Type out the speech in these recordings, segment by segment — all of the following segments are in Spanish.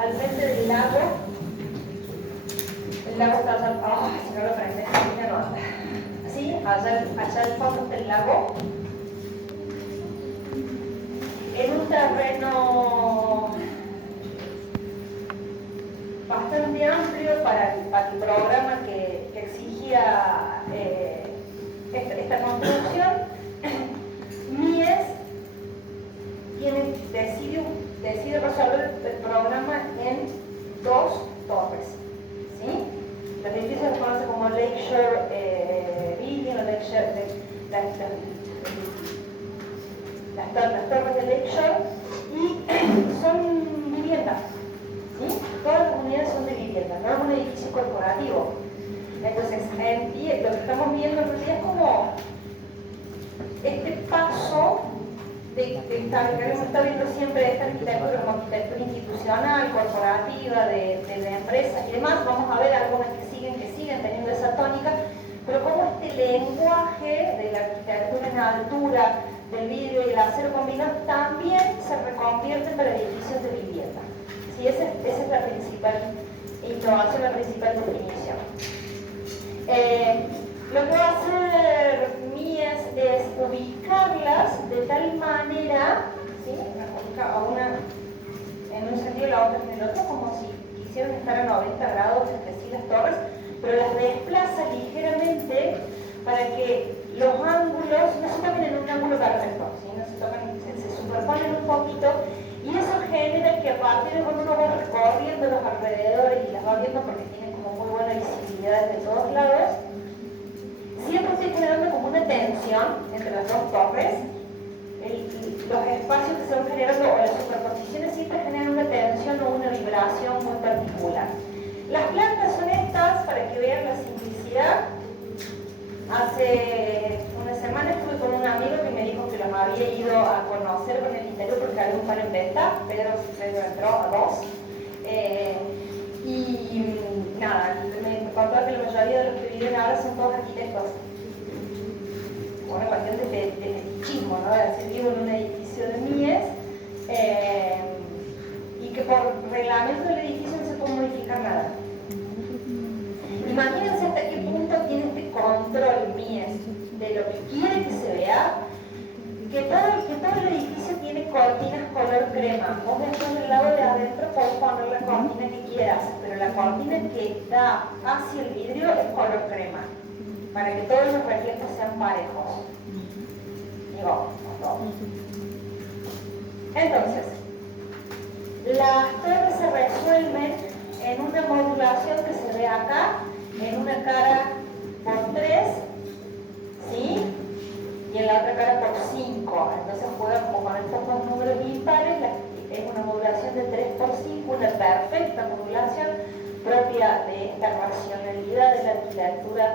al frente del lago. El lago está allá, si no lo prende, ya no anda. ¿Sí? Allá al fondo está el lago. En un terreno bastante amplio para el programa que exigía esta construcción, Mies decide resolver el programa en 2 torres. ¿Sí? Los edificios se conocen como Lakeshore Building o Lakeshore, las torres de Lakeshore, y son viviendas. ¿Sí? Todas las unidades son de vivienda, no es un edificio corporativo. Entonces, lo que estamos viendo en realidad es como este paso que hemos estado viendo siempre de esta arquitectura como arquitectura institucional, corporativa, de la empresa y demás. Vamos a ver algunas que siguen teniendo esa tónica, pero como este lenguaje de la arquitectura en altura, del vidrio y el acero combinado también se reconvierte para edificios de vivienda. Sí, esa es la principal innovación, la principal definición. Lo que va a hacer Mies es ubicarlas de tal manera, ¿sí? En un sentido y la otra en el otro, como si quisieran estar a 90 grados entre sí las torres, pero las desplaza ligeramente para que los ángulos no se toquen en un ángulo perfecto, ¿sí? No se tocan, se superponen un poquito, y eso genera que a partir de cuando uno va recorriendo los alrededores y las va viendo, porque tienen como muy buena visibilidad desde todos lados, siempre estoy generando como una tensión entre las 2 torres. Los espacios que se van generando o las superposiciones siempre generan una tensión o una vibración muy particular. Las plantas son estas, para que vean la simplicidad. Hace una semana estuve con un amigo que me dijo que los había ido a conocer con el interior porque había un par en venta. Pedro entró a 2. Y nada, me contó que la mayoría de los que viven ahora son todos arquitectos. Una cuestión de fetichismo, ¿no? De decir, vivo en un edificio de Mies, y que por reglamento del edificio no se puede modificar nada. Imagínense hasta qué punto tiene este control Mies de lo que quiere que se vea, que todo el edificio tiene cortinas color crema. Vos después del lado de adentro podés poner la cortina que quieras, pero la cortina que da hacia el vidrio es color crema, para que todos los reflejos sean parejos. Digo, todos. Entonces, las torres se resuelven en una modulación que se ve acá, en una cara por 3, ¿sí? Y en la otra cara por 5. Entonces juega como con estos 2 números impares. Es una modulación de 3 por 5, una perfecta modulación propia de esta racionalidad de la arquitectura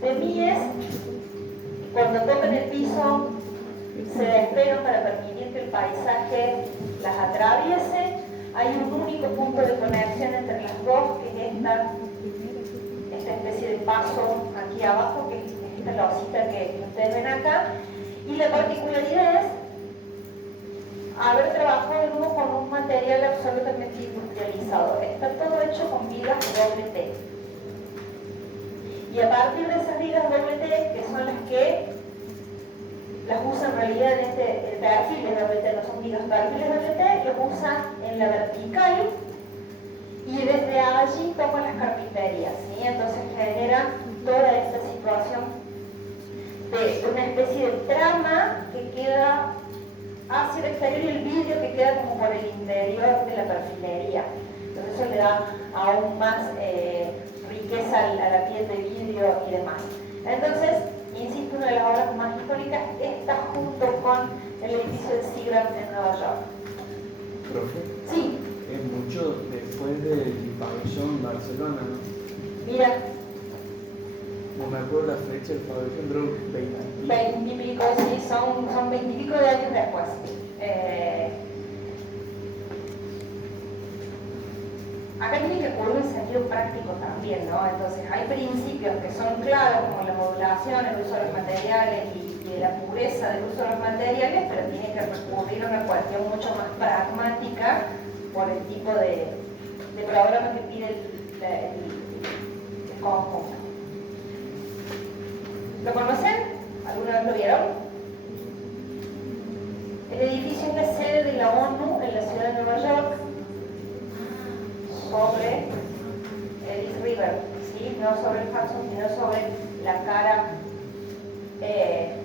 de Mies. Cuando tocan el piso se despegan para permitir que el paisaje las atraviese. Hay un único punto de conexión entre las dos, que es esta especie de paso aquí abajo, que es esta losita que ustedes ven acá. Y la particularidad es haber trabajado de nuevo con un material absolutamente industrializado. Está todo hecho con vigas doble T. Y a partir de esas vigas doble T, que son las que las usa en realidad en este perfil de doble T, no son vigas perfiles doble T, los usa en la vertical y desde allí toma las carpinterías, ¿sí? Entonces genera toda esta situación de una especie de trama que queda hacia el exterior y el vidrio que queda como por el interior de la perfilería. Entonces eso le da aún más riqueza a la piel de vidrio y demás. Entonces, insisto, una de las obras más icónicas está junto con el edificio de Seagram en Nueva York. Profe, Sí. es mucho después del pabellón Barcelona, ¿no? Mira, No me acuerdo la fecha del pabellón, pero 20 y pico, sí, son 20 y pico de años después. Acá tiene que ocurrir un sentido práctico también, ¿no? Entonces hay principios que son claros, como la modulación, el uso de los materiales y la pureza del uso de los materiales, pero tiene que recurrir a una cuestión mucho más pragmática por el tipo de de programa que pide el conjunto. ¿Lo conocen? ¿Alguna vez lo vieron? El edificio es la sede de la ONU en la ciudad de Nueva York, sobre el East River, ¿sí? No sobre el Hudson, sino sobre la cara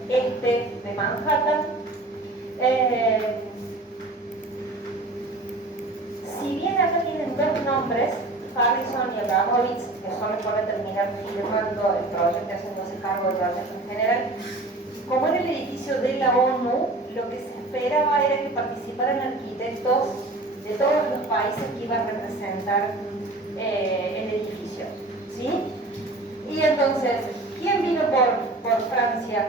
este de Manhattan. Si bien acá tienen dos nombres, Harrison y Abramovich, que son los que van a terminar firmando el proyecto, haciéndose cargo del proyecto en general, como era el edificio de la ONU, lo que se esperaba era que participaran arquitectos de todos los países que iban a representar el edificio, ¿sí? Y entonces, ¿quién vino por Francia?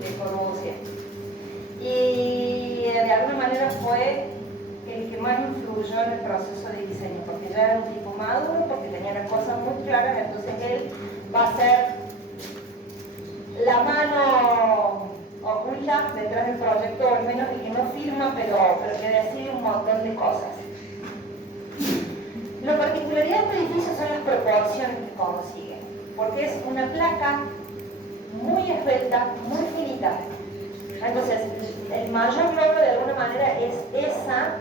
Le Corbusier. Y de alguna manera fue el que más influyó en el proceso de diseño, porque ya era un tipo maduro, porque tenía las cosas muy claras, entonces él va a ser la mano oculta detrás del proyecto, o al menos el que no firma, pero que decide un montón de cosas. La particularidad de este edificio son las proporciones que consigue, porque es una placa muy esbelta, muy finita. Entonces, el mayor logro de alguna manera es esa,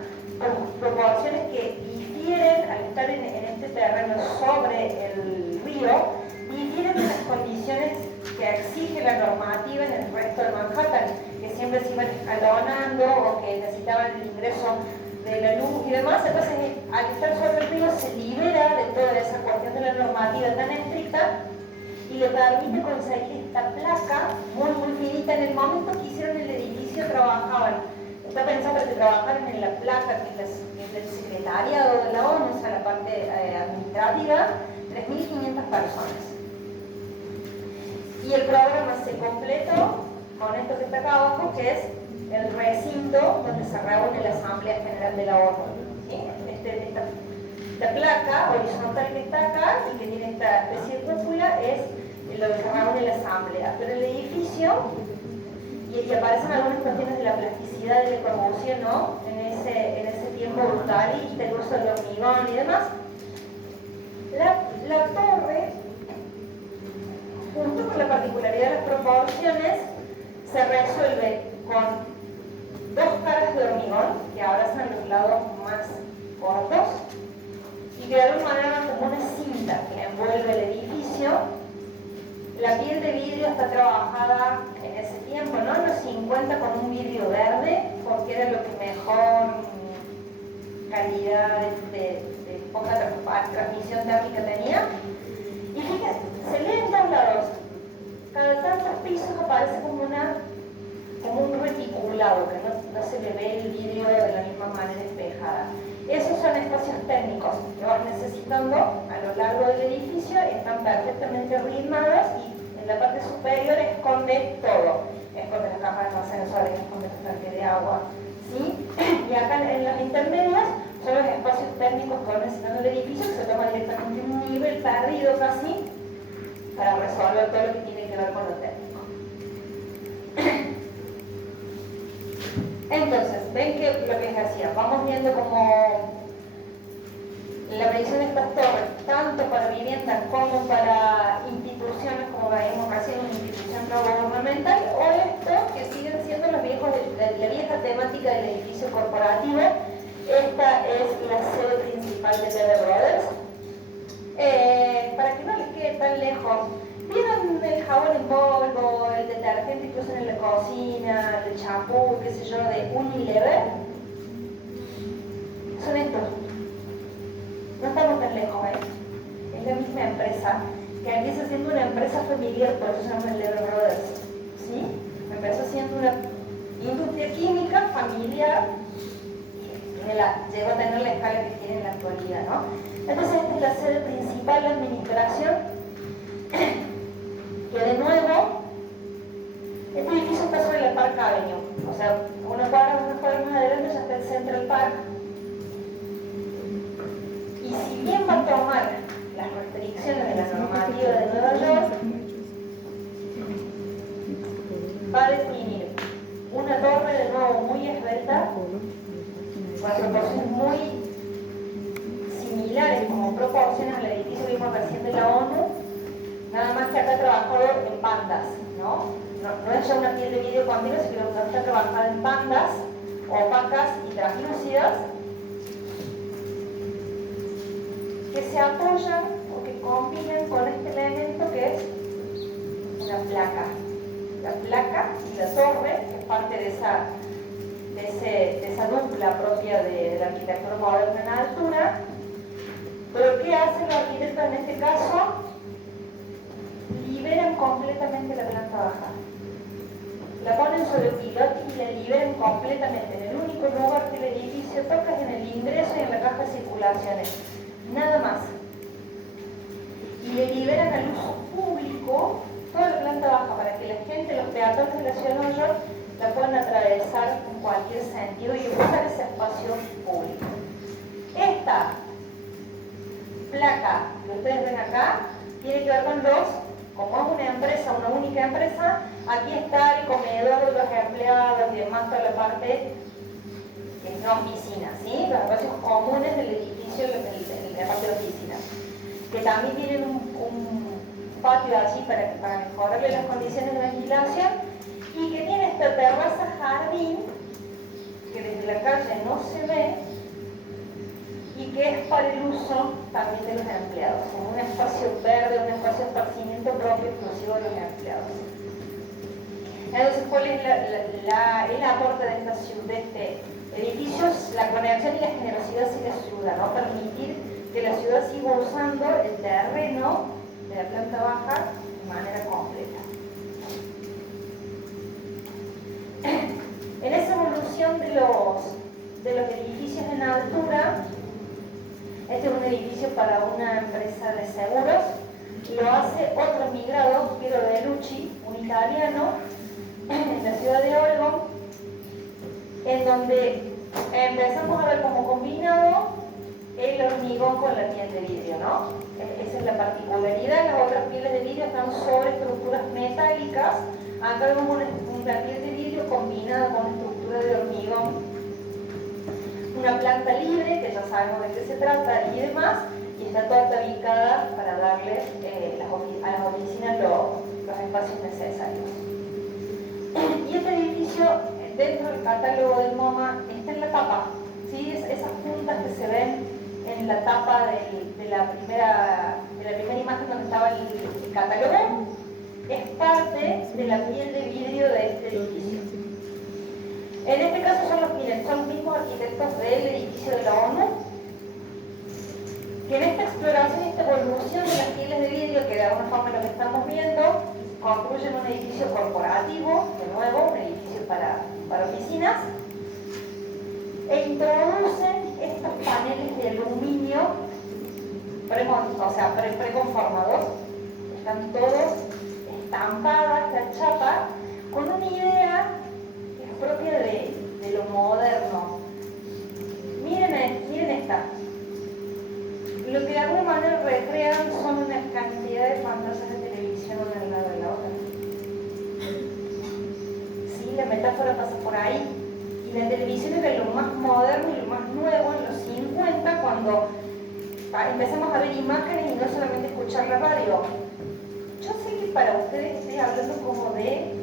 proporciones que difieren al estar en este terreno sobre el río, difieren de las condiciones que exige la normativa en el resto de Manhattan, que siempre se iban escalonando o que necesitaban el ingreso de la luz y demás. Entonces, al estar sobre el río se libera de toda esa cuestión de la normativa tan estricta y le permite conseguir esta placa muy finita. En el momento que hicieron el edificio trabajaban, está pensado que trabajaran en la placa que es del secretariado de la ONU, o sea, la parte administrativa, 3.500 personas. Y el programa se completó con esto que está acá abajo, que es el recinto donde se reúne la Asamblea General de la ONU, ¿sí? Esta placa horizontal que está acá y que tiene esta especie de cúpula es lo que se reúne la Asamblea. Pero el edificio, y aparecen algunas cuestiones de la plasticidad de Le Corbusier, ¿no? En ese tiempo brutalista, el uso del hormigón y demás. La torre, junto con la particularidad de las proporciones, se resuelve con dos caras de hormigón que abrazan los lados más cortos y que de alguna manera como una cinta que envuelve el edificio. La piel de vidrio está trabajada en ese tiempo, ¿no? En los 50 con un vidrio verde, porque era lo que mejor calidad de poca transmisión térmica tenía. Y fíjense, se lee en todos lados. Cada tantos pisos aparece como un reticulado, que no se le ve el vidrio de la misma manera espejada. Esos son espacios técnicos que vas necesitando a lo largo del edificio, están perfectamente ritmados y en la parte superior esconde todo. Esconde las cajas de sensores, esconde el tanque de agua, ¿sí? Y acá en los intermedios son los espacios técnicos que van necesitando el edificio, que se toma directamente un nivel perdido casi para resolver todo lo que tiene que ver con lo técnico. Entonces, ven que lo que les decía, vamos viendo como la medición de estas torres, tanto para viviendas como para instituciones, como veíamos recién, una institución no gubernamental, o esto que siguen siendo la vieja temática del edificio corporativo. Esta es la sede principal de Lever Brothers. Para que no les quede tan lejos, ¿vieron el jabón en polvo, el detergente que usan en la cocina, el champú, qué sé yo, de Unilever? Son estos. No estamos tan lejos, ¿eh? Es la misma empresa, que empieza siendo una empresa familiar, por eso se llama Lever Brothers, ¿sí? Empezó siendo una industria química familiar y llegó a tener la escala que tiene en la actualidad, ¿no? Entonces esta es la sede principal de administración, que de nuevo, este edificio está sobre la Park Avenue, o sea, unas cuadras más adelante ya está el Central Park. Y si bien va a tomar las restricciones de la normativa de Nueva York, va a definir una torre de nuevo muy esbelta, con proporciones muy similares como proporciones al edificio que vimos recién de la ONU, nada más que acá ha trabajado en bandas, ¿no? No es ya una piel de vidrio continua, sino que está trabajada en bandas opacas y translúcidas que se apoyan o que combinan con este elemento que es una placa. La placa y la torre, que es parte de esa dupla propia de la arquitectura moderna en altura. Pero ¿qué hacen los arquitectos en este caso? Liberan completamente la planta baja. La ponen sobre pilotes y la liberan completamente. En el único lugar que el edificio toca es en el ingreso y en la caja de circulaciones. Nada más. Y le liberan al uso público toda la planta baja para que la gente, los peatones de la ciudad de Nueva York, la puedan atravesar en cualquier sentido y usar ese espacio público. Esta placa que ustedes ven acá tiene que ver con como es una empresa, una única empresa, aquí está el comedor de los empleados y demás, toda la parte que no oficina, ¿sí? Los espacios comunes del edificio, la parte de oficinas, que también tienen un patio allí para mejorarle las condiciones de ventilación y que tiene esta terraza jardín que desde la calle no se ve y que es para el uso también de los empleados, como un espacio verde, un espacio de esparcimiento propio exclusivo de los empleados. Entonces, ¿cuál es el aporte de este edificio? La conexión y la generosidad de la ciudad, ¿no? Permitir que la ciudad siga usando el terreno de la planta baja de manera completa. En esa evolución de los edificios en altura, este es un edificio para una empresa de seguros, lo hace otro migrado, Piero Delucci, un italiano, en la ciudad de Oregon, en donde empezamos a ver como combinado el hormigón con la piel de vidrio, ¿no? Esa es la particularidad. Las otras pieles de vidrio están sobre estructuras metálicas. Acá vemos una piel de vidrio combinada con estructura de hormigón. Una planta libre, que ya sabemos de qué se trata y demás, y está toda tabicada para darle a las oficinas los espacios necesarios. Y este edificio, dentro del catálogo del MoMA, está en la tapa, ¿sí? Esas puntas que se ven en la tapa de la primera imagen donde estaba el catálogo, es parte de la piel de vidrio de este edificio. En este caso son los mismos arquitectos del edificio de la ONU, que en esta exploración y esta evolución de las pieles de vidrio, que de alguna forma lo que estamos viendo, construyen un edificio corporativo, de nuevo, un edificio para oficinas, e introducen estos paneles de aluminio preconformados. Están todos estampadas la chapa con una idea que es propia de lo moderno. Miren esta. Lo que de alguna manera recrean son una cantidad de pantallas de televisión una al lado de la otra. Sí, la metáfora pasa por ahí. Y la televisión era lo más moderno y lo más nuevo en los 50, cuando empezamos a ver imágenes y no solamente escuchar la radio. Yo sé que para ustedes estoy hablando como de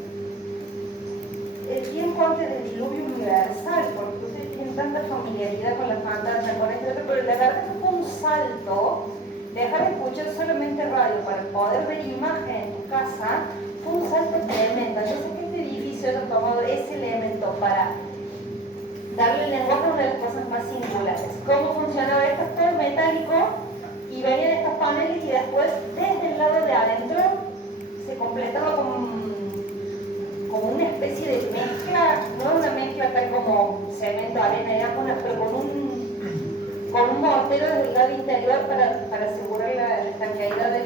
el tiempo antes del diluvio universal, porque ustedes tienen tanta familiaridad con la pantalla, con esto, pero la verdad es que fue un salto. Dejar de escuchar solamente radio para poder ver imagen en tu casa fue un salto tremendo. Yo sé que este edificio ha tomado ese elemento para darle lenguaje a una de las cosas más singulares. ¿Cómo funcionaba esto? Es todo metálico y venían estos paneles y después desde el lado de adentro se completaba como una especie de mezcla, no una mezcla tal como cemento, arena y agua, pero con un mortero desde el lado interior para asegurar la estabilidad de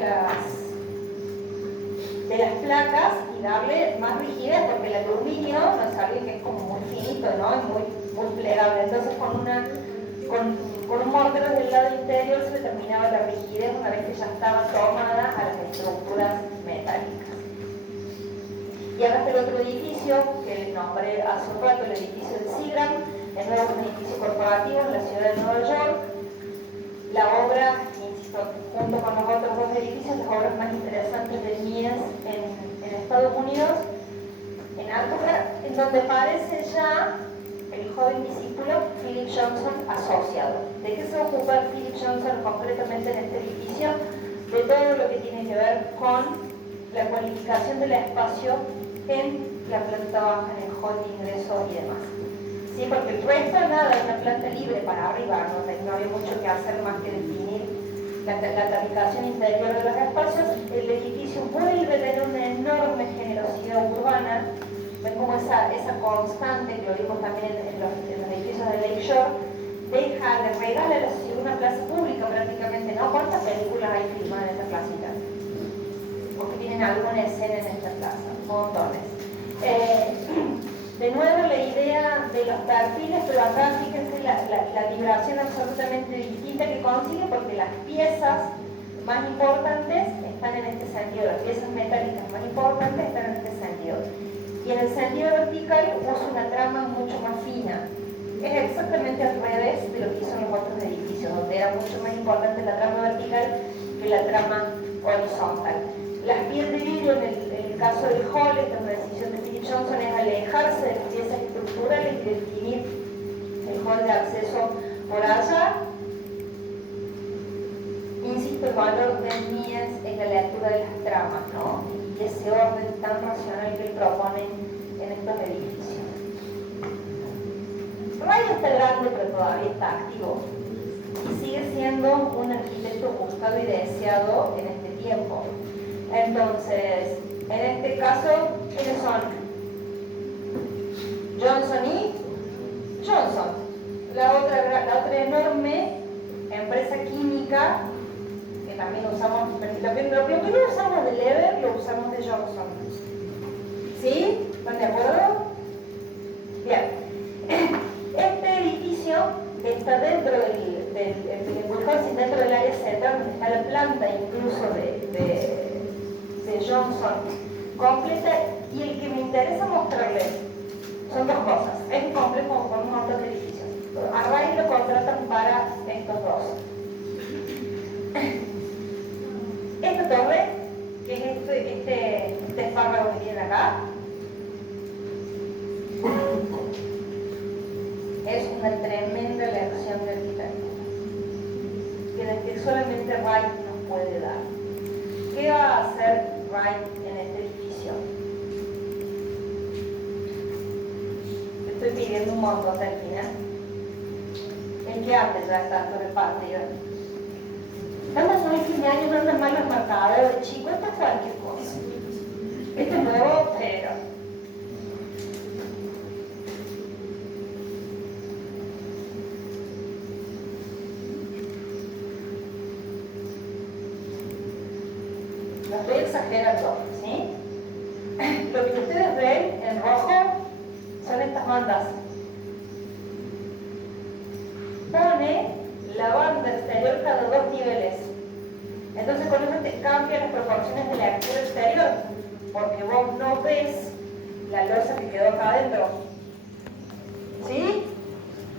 las placas y darle más rigidez, porque el aluminio no sabe que es como muy finito, ¿no? Es muy plegable. Entonces con un mortero desde el lado interior se determinaba la rigidez una vez que ya estaba tomada a las estructuras metálicas. Y acá está el otro edificio que nombré hace un rato, el edificio de Seagram, de nuevo un edificio corporativo ciudad de Nueva York. La obra, insisto, junto con los otros dos edificios, las obras más interesantes del Mies en Estados Unidos, en Arthur, en donde aparece ya el joven discípulo Philip Johnson asociado. ¿De qué se va a ocupar Philip Johnson concretamente en este edificio? De todo lo que tiene que ver con la cualificación del espacio en la planta baja, en el hall de ingreso y demás. ¿Sí? Porque el resto nada, es una planta libre para arriba, no había mucho que hacer más que definir la tarificación interior de los espacios. El edificio vuelve a tener una enorme generosidad urbana. Ven como esa constante que lo vimos también en los edificios de Lakeshore, le regala a la ciudad una plaza pública prácticamente, ¿no? ¿Cuántas películas hay filmadas en esta placita? Porque tienen alguna escena en esta plaza, montones. De nuevo la idea de los perfiles, pero acá fíjense la vibración absolutamente distinta que consigue, porque las piezas más importantes están en este sentido, las piezas metálicas más importantes están en este sentido. Y en el sentido vertical usa una trama mucho más fina. Es exactamente al revés de lo que hizo en los otros edificios, donde era mucho más importante la trama vertical que la trama horizontal. Las piezas de vidrio en el caso del hall, esta decisión de Philip Johnson es alejarse de las piezas estructurales y definir el hall de acceso por allá. Insisto, el valor de Mies es la lectura de las tramas, ¿no? Y ese orden tan racional que él propone en estos edificios. Wright está grande, pero todavía está activo. Y sigue siendo un arquitecto buscado y deseado en este tiempo. Entonces, en este caso, ¿quiénes son? Johnson y Johnson. La otra enorme empresa química, que también usamos, lo que no usamos de Lever, lo usamos de Johnson. ¿Sí? ¿Están de acuerdo? Bien. Este edificio está dentro del Bullhouse, dentro del área central, donde está la planta incluso de Johnson completa, y el que me interesa mostrarles son dos cosas. Es un complejo con un montón de edificios. A Wright lo contratan para estos dos. Esta torre, que es este espárrago que tienen acá, es una tremenda lección de arquitectura que solamente Wright nos puede dar. ¿Qué va a hacer Wright en este edificio? Te estoy pidiendo un montón hasta el final. ¿En qué arte ya está sobre el partido? Estamos en el fin de año, no andan mal los marcadores, chicos, esto es cualquier cosa. Esto es nuevo, pero lo estoy exagerando, ¿sí? Lo que ustedes ven en rojo son estas bandas. Pone la banda exterior cada 2 niveles. Entonces con eso te cambian las proporciones de la lectura exterior, porque vos no ves la losa que quedó acá adentro. ¿Sí?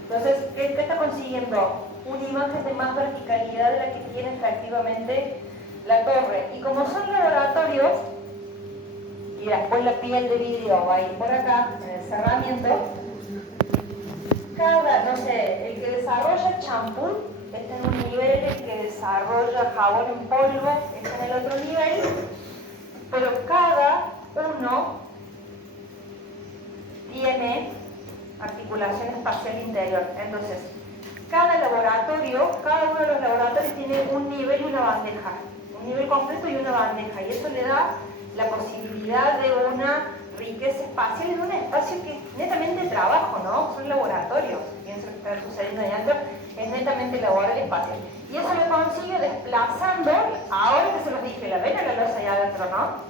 Entonces, ¿qué está consiguiendo? Una imagen de más verticalidad de la que tiene efectivamente la torre. Y como son laboratorios, y después la piel de vidrio va a ir por acá, en el cerramiento, no sé, el que desarrolla champú está en un nivel, el que desarrolla jabón en polvo está en el otro nivel, pero cada uno tiene articulación espacial interior. Entonces, cada uno de los laboratorios tiene un nivel y una bandeja, un nivel completo y una bandeja, y eso le da la posibilidad de una riqueza espacial en un espacio que es netamente trabajo, ¿no? Son laboratorios, pienso que está sucediendo ahí adentro, es netamente laboral espacial. Y eso lo consigue desplazando, ahora que se los dije, la ven a la losa ahí adentro, ¿no?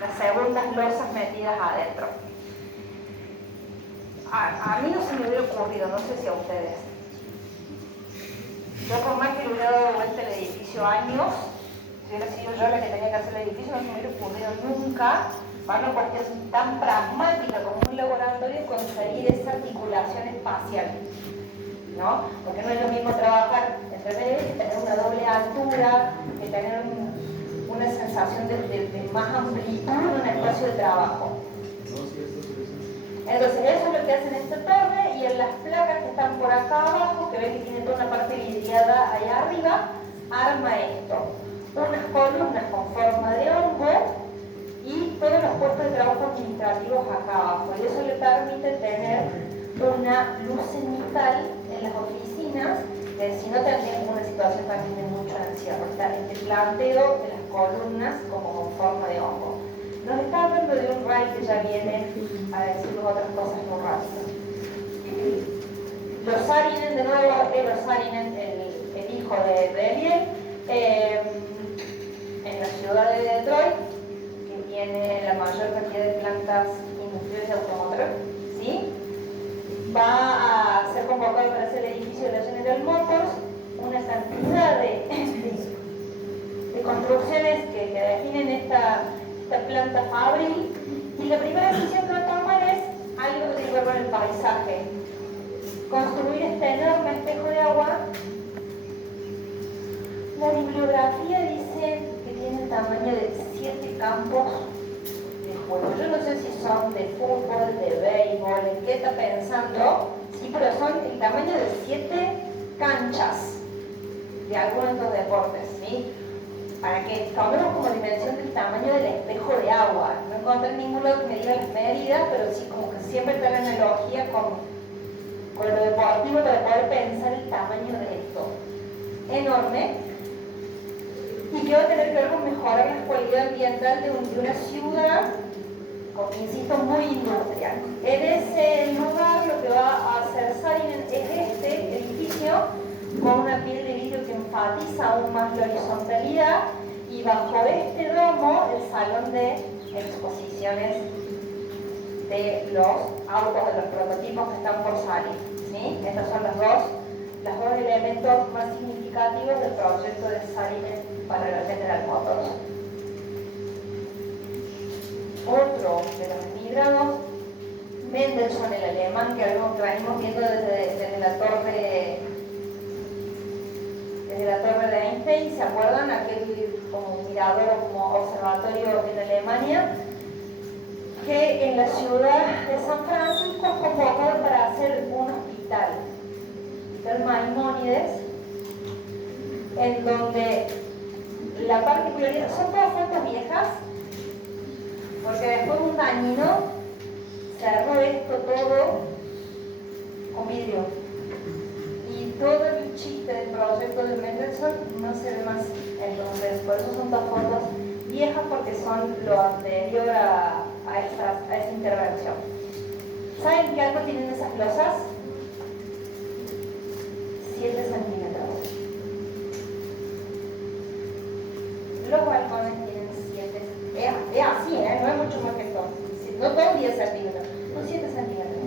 Las segundas losas metidas adentro. A mí no se me hubiera ocurrido, no sé si a ustedes. Yo por más que le hubiera dado vuelta el edificio años, si hubiera sido yo la que tenía que hacer el edificio, no se me hubiera ocurrido nunca, para una cuestión tan pragmática como un laboratorio, conseguir esa articulación espacial. ¿no? Porque no es lo mismo trabajar entre medio que tener una doble altura, que tener una sensación de más amplitud en un espacio de trabajo. Entonces eso es lo que hacen en esta torre, y en las placas que están por acá abajo, que ven que tiene toda una parte vidriada allá arriba, arma esto. Unas columnas con forma de hongo y todos los puestos de trabajo administrativos acá abajo. Y eso le permite tener una luz cenital en las oficinas, que si no tendríamos una situación también de mucho encierro. Está este planteo de las columnas como con forma de hongo. Nos está hablando de un Ray que ya viene a decirnos otras cosas muy rápido. Los Saarinen, de nuevo, los Saarinen, el hijo de Eliel, en la ciudad de Detroit, que tiene la mayor cantidad de plantas industriales y automotrices, ¿sí? Va a ser convocado para hacer el edificio de la General Motors, una cantidad de construcciones que definen esta planta fabril, y la primera decisión que va a tomar es algo que tiene que ver con el paisaje. Construir este enorme espejo de agua. La bibliografía dice que tiene el tamaño de 7 campos de juego. Yo no sé si son de fútbol, de béisbol, en qué está pensando, sí, pero son el tamaño de 7 canchas de algunos de estos deportes, ¿sí? Para que tomemos como dimensión del tamaño del espejo de agua. No encontré en ningún lado que me diga las medidas, pero sí como que siempre está la analogía con lo deportivo para poder pensar el tamaño de esto. Enorme. Y que va a tener que ver con mejorar la cualidad ambiental de una ciudad, como insisto, muy industrial. En ese lugar lo que va a hacer Saarinen es este edificio con una piel de vidrio que enfatiza aún más la horizontalidad, y bajo este domo el salón de exposiciones de los autos, de los prototipos que están por salir, ¿sí? Estos son los dos elementos más significativos del proyecto de Saarinen para la General Motors. Otro de los migrados, Mendelssohn, el alemán, que venimos viendo desde la torre de Einstein. ¿Se acuerdan? Aquel como mirador o como observatorio en Alemania, que en la ciudad de San Francisco es convocado para hacer un hospital Maimónides, en donde la particularidad, son todas fuentes viejas, porque después de un dañino cerró esto todo con vidrio, y todo el chiste del proyecto de Mendelssohn no se ve más. Entonces por eso son todas fotos viejas, porque son lo anterior a esta intervención. ¿Saben qué algo tienen esas losas? 7 centímetros. Los balcones tienen 7. Es así, no es mucho más que esto. No son 10 centímetros, son 7 centímetros.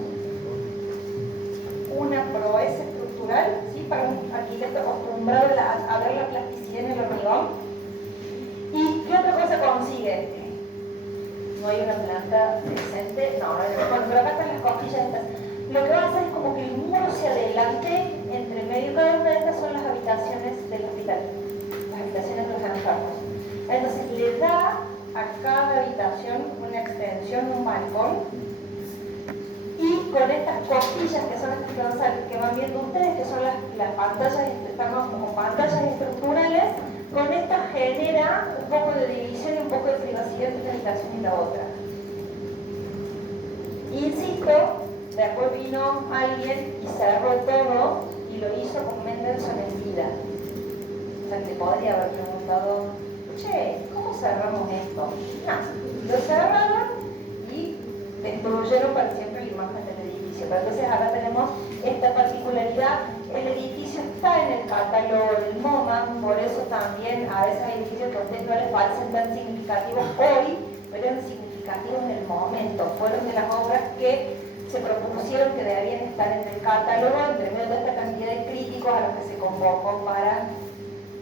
Una proeza estructural, ¿sí? Para un arquitecto acostumbrado a ver la plasticidad en el hormigón. ¿Y qué otra cosa consigue? No hay una planta decente, no hay, pero acá están las costillas estas. Lo que va a hacer es como que el muro se adelante entre medio. Cada una de estas son las habitaciones del hospital, las habitaciones de los enfermos. Entonces le da a cada habitación una extensión, un balcón, y con estas costillas que son estas que van viendo ustedes, que son las pantallas, estamos como pantallas estructurales, con estas genera un poco de división y un poco de privacidad entre una habitación y la otra. Insisto, después vino alguien y cerró todo, y lo hizo con Mendelssohn en vida. O sea, que podría haber preguntado, che, ¿cómo cerramos esto? No, lo cerraron y destruyeron para siempre la imagen del edificio. Pero entonces acá tenemos esta particularidad. El edificio está en el catálogo del MoMA, por eso también a esos edificios que a ustedes no les parecen tan significativos hoy, pero eran significativos en el momento. Fueron de las obras que se propusieron que deberían estar en el catálogo, entre medio de esta cantidad de críticos a los que se convocó para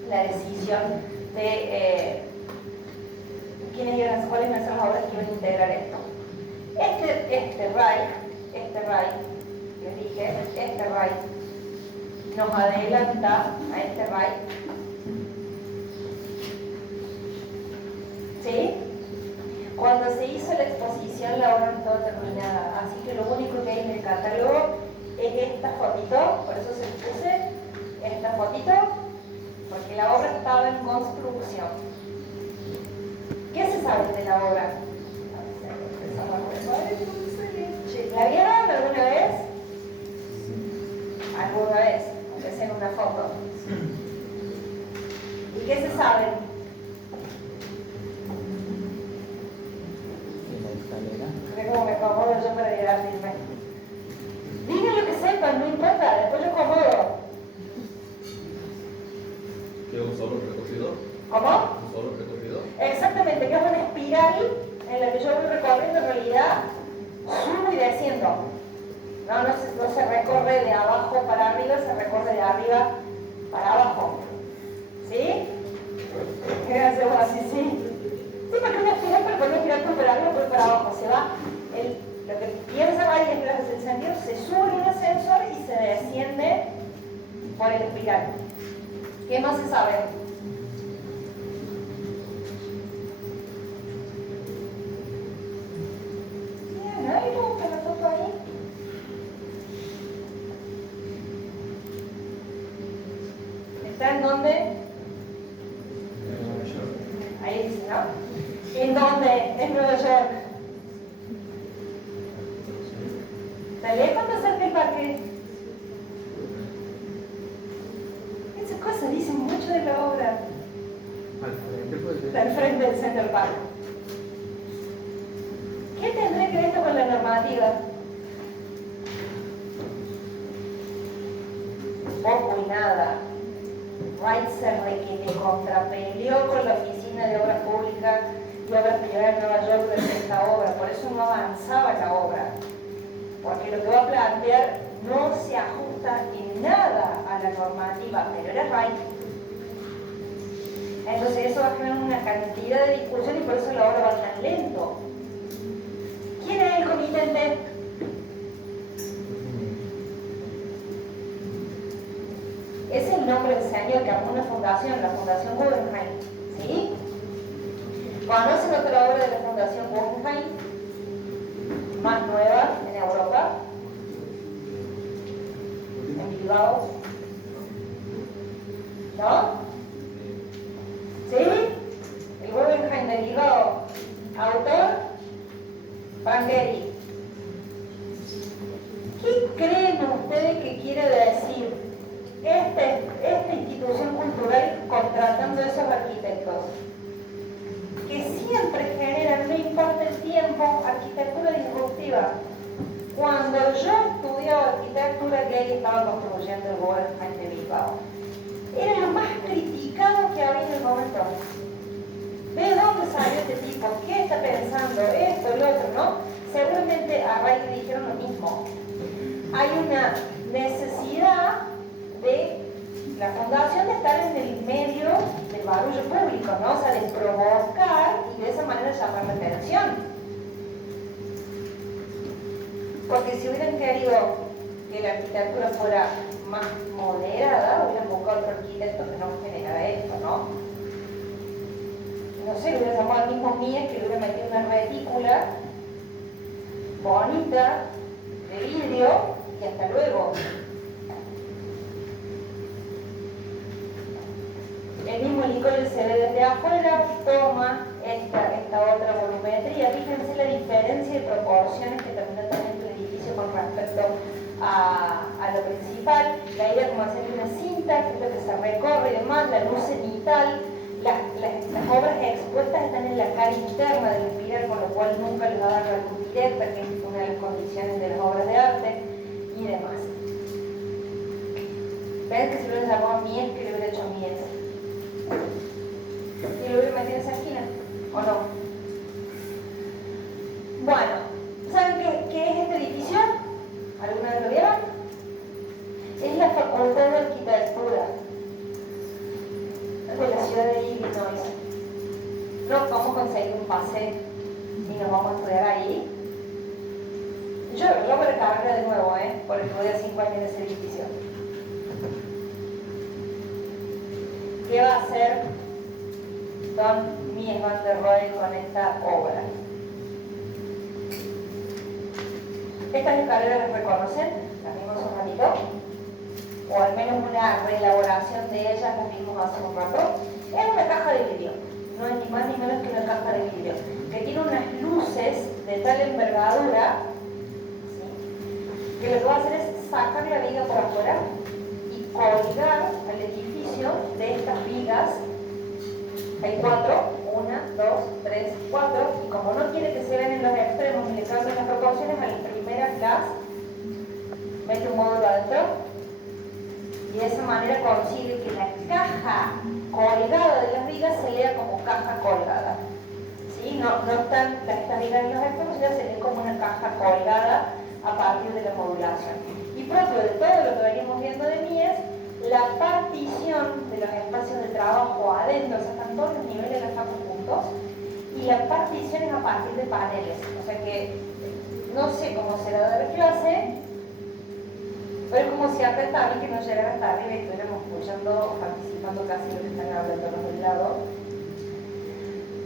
la decisión de cuáles iban a ser las obras que iban a integrar esto. Este RAI, les dije, este RAI, nos adelanta a este Wright. ¿Sí? Cuando se hizo la exposición la obra no estaba terminada, así que lo único que hay en el catálogo es esta fotito, por eso se les puse esta fotito, porque la obra estaba en construcción. ¿Qué se sabe de la obra? ¿La vieron alguna vez? ¿Alguna vez? Aunque sea en una foto. ¿Y qué se sabe? Mira cómo me acomodo yo para divertirme. Digan lo que sepan, no importa, después yo acomodo. ¿Tiene un solo recorrido? ¿Cómo? ¿Un solo recorrido? Exactamente, que es una espiral en la que yo voy recorriendo, en realidad subo y desciendo. No se recorre de abajo para arriba, se recorre de arriba para abajo. ¿Sí? ¿Qué hacemos así? Sí. Sí, porque una espiral, pero cuando espiral por arriba, por para abajo. Se va, lo que piensa Wright es que el sentido se sube en un ascensor y se desciende por el espiral. ¿Qué más se sabe? Bien, ahí vamos con la foto ahí. ¿Está en dónde? Ahí dice, ¿no? ¿En dónde? En Nueva York. ¿Está lejos de cerca el parque? Esas cosas dicen mucho de la obra. Al frente puede ser. Está al frente del Central Park. ¿Qué tendrá que ver esto con la normativa? Poco y nada. Wright se requete contrapeleó con la Oficina de Obras Públicas y Obras Privadas de Nueva York de esta obra, por eso no avanzaba la obra, porque lo que va a plantear no se ajusta en nada a la normativa, pero era Wright. Entonces eso va a generar una cantidad de discusión y por eso la obra va tan lento. ¿Quién es el comitente? Es el nombre del señor que armó una fundación, la Fundación Guggenheim. ¿Sí? ¿Conocen otra obra de la Fundación Guggenheim? Más nueva en Europa. En Bilbao. ¿No? ¿Sí? El Guggenheim de Bilbao. Autor, Frank Gehry. ¿Qué creen ustedes que quiere decir esta institución cultural contratando a esos arquitectos? Que siempre generan, no importa el tiempo, arquitectura disruptiva. Cuando yo estudiaba arquitectura, Gehry estaba construyendo el Guggenheim de Bilbao. Era lo más criticado que había en el momento. ¿De dónde salió este tipo? ¿Qué está pensando? Esto, lo otro, ¿no? Seguramente a Wright le dijeron lo mismo. Hay una necesidad de la fundación de estar en el medio del barullo público, ¿no? O sea, de provocar y de esa manera llamar la atención. Porque si hubieran querido que la arquitectura fuera más moderada, hubieran buscado otro arquitecto que no generara esto, ¿no? No sé, le hubiera llamado al mismo Mies, que le hubiera metido una retícula bonita, de vidrio, y hasta luego. El mismo Lincoln se ve desde afuera, toma esta otra volumetría. Fíjense la diferencia de proporciones que terminó teniendo el edificio con respecto a lo principal. La idea como hacer una cinta, que es lo que se recorre y demás, la luz cenital. Las obras expuestas están en la cara interna del espiral, con lo cual nunca les va a dar la luz directa, que es una de las condiciones de las obras de arte, y demás. ¿Ven que si lo hubiera llamado Mies, que le hubiera hecho Mies? ¿Y lo hubiera metido en esa esquina? ¿O no? Bueno, ¿saben qué es este edificio? ¿Alguna vez lo vieron? Es la Facultad de Arquitectura de la ciudad de Illinois. No vamos a conseguir un pase y nos vamos a estudiar ahí. Yo voy a cargar de nuevo, porque voy a 5 años en ese edificio. ¿Qué va a hacer Don Mies van der Rohe con esta obra? Estas escaleras las reconocen, las vimos un ratito, o al menos una reelaboración de ellas las vimos hace un rato. Es una caja de vidrio, no es ni más ni menos que una caja de vidrio, que tiene unas luces de tal envergadura, ¿sí?, que lo que va a hacer es sacar la viga por afuera y colgar al edificio de estas vigas. Hay 4, 1, 2, 3, 4, y como no quiere que se vean en los extremos ni le cambien las proporciones, a las primeras las mete un módulo adentro, y de esa manera consigue que la caja colgada de las vigas se lea como caja colgada. ¿Sí? No están estas vigas en los extremos, ya se lee como una caja colgada a partir de la modulación. Y propio de todo lo que veníamos viendo de Mies, la partición de los espacios de trabajo adentro, o sea, están todos los niveles de las facu juntos, y la partición es a partir de paneles. O sea que no sé cómo será de la clase, pero es como si acá está a mí que no llegara hasta arriba y estuviéramos escuchando o participando casi lo que están hablando los del lado.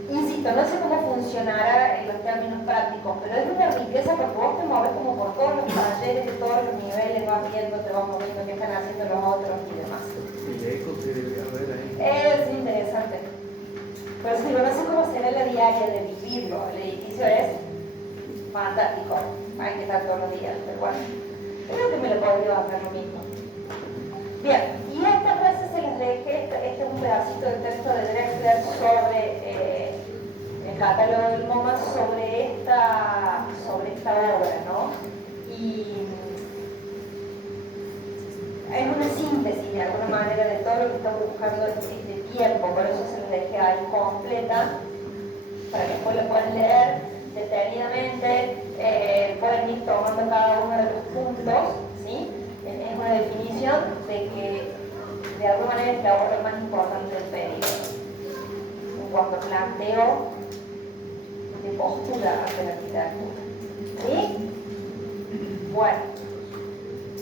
Insisto, no sé cómo funcionará en los términos prácticos, pero es una riqueza porque vos te mueves como por todos los talleres, de todos los niveles, vas viendo, te vas moviendo qué están haciendo los otros y demás. El eco que debería haber ahí. Es interesante. Por eso digo, no sé cómo será la diaria de vivirlo. El edificio es fantástico. Hay que estar todos los días, pero bueno. Creo que me lo podría hacer lo mismo. Bien, y esta frase se les dejé, este es un pedacito del texto de Drexler sobre el catálogo del MoMA, sobre esta obra, ¿no? Y es una síntesis de alguna manera de todo lo que estamos buscando este tiempo, por eso se les dejé ahí completa, para que después lo puedan leer detenidamente, pueden ir tomando cada uno de los puntos, ¿sí? Es una definición de que de alguna manera es la obra más importante del periodo en cuanto a planteo de postura hacia la arquitectura. ¿Sí? Bueno,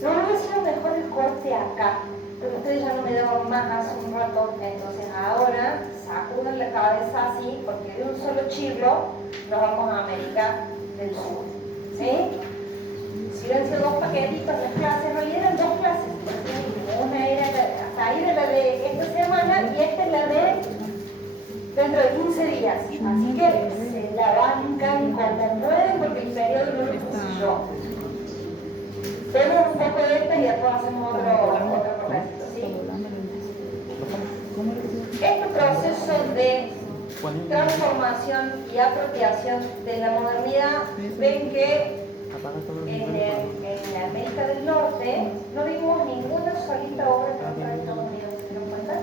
no hubiera sido mejor el corte acá, pero ustedes ya no me daban más hace un rato, entonces ahora sacuden la cabeza así, porque de un solo chirlo nos vamos a América del Sur. ¿Sí? Si hubieran sido 2 paquetitos las clases, en realidad eran 2 clases. Una era hasta ahí de la de esta semana y esta es la de dentro de 15 días. Así que se la bancan como pueden porque el periodo no lo puse yo. Vemos un poco de esta y después hacemos otro pedacito, ¿sí? Este proceso de transformación y apropiación de la modernidad, ven que en América del Norte no vimos ninguna solita obra que en Estados Unidos, ¿se dan cuenta?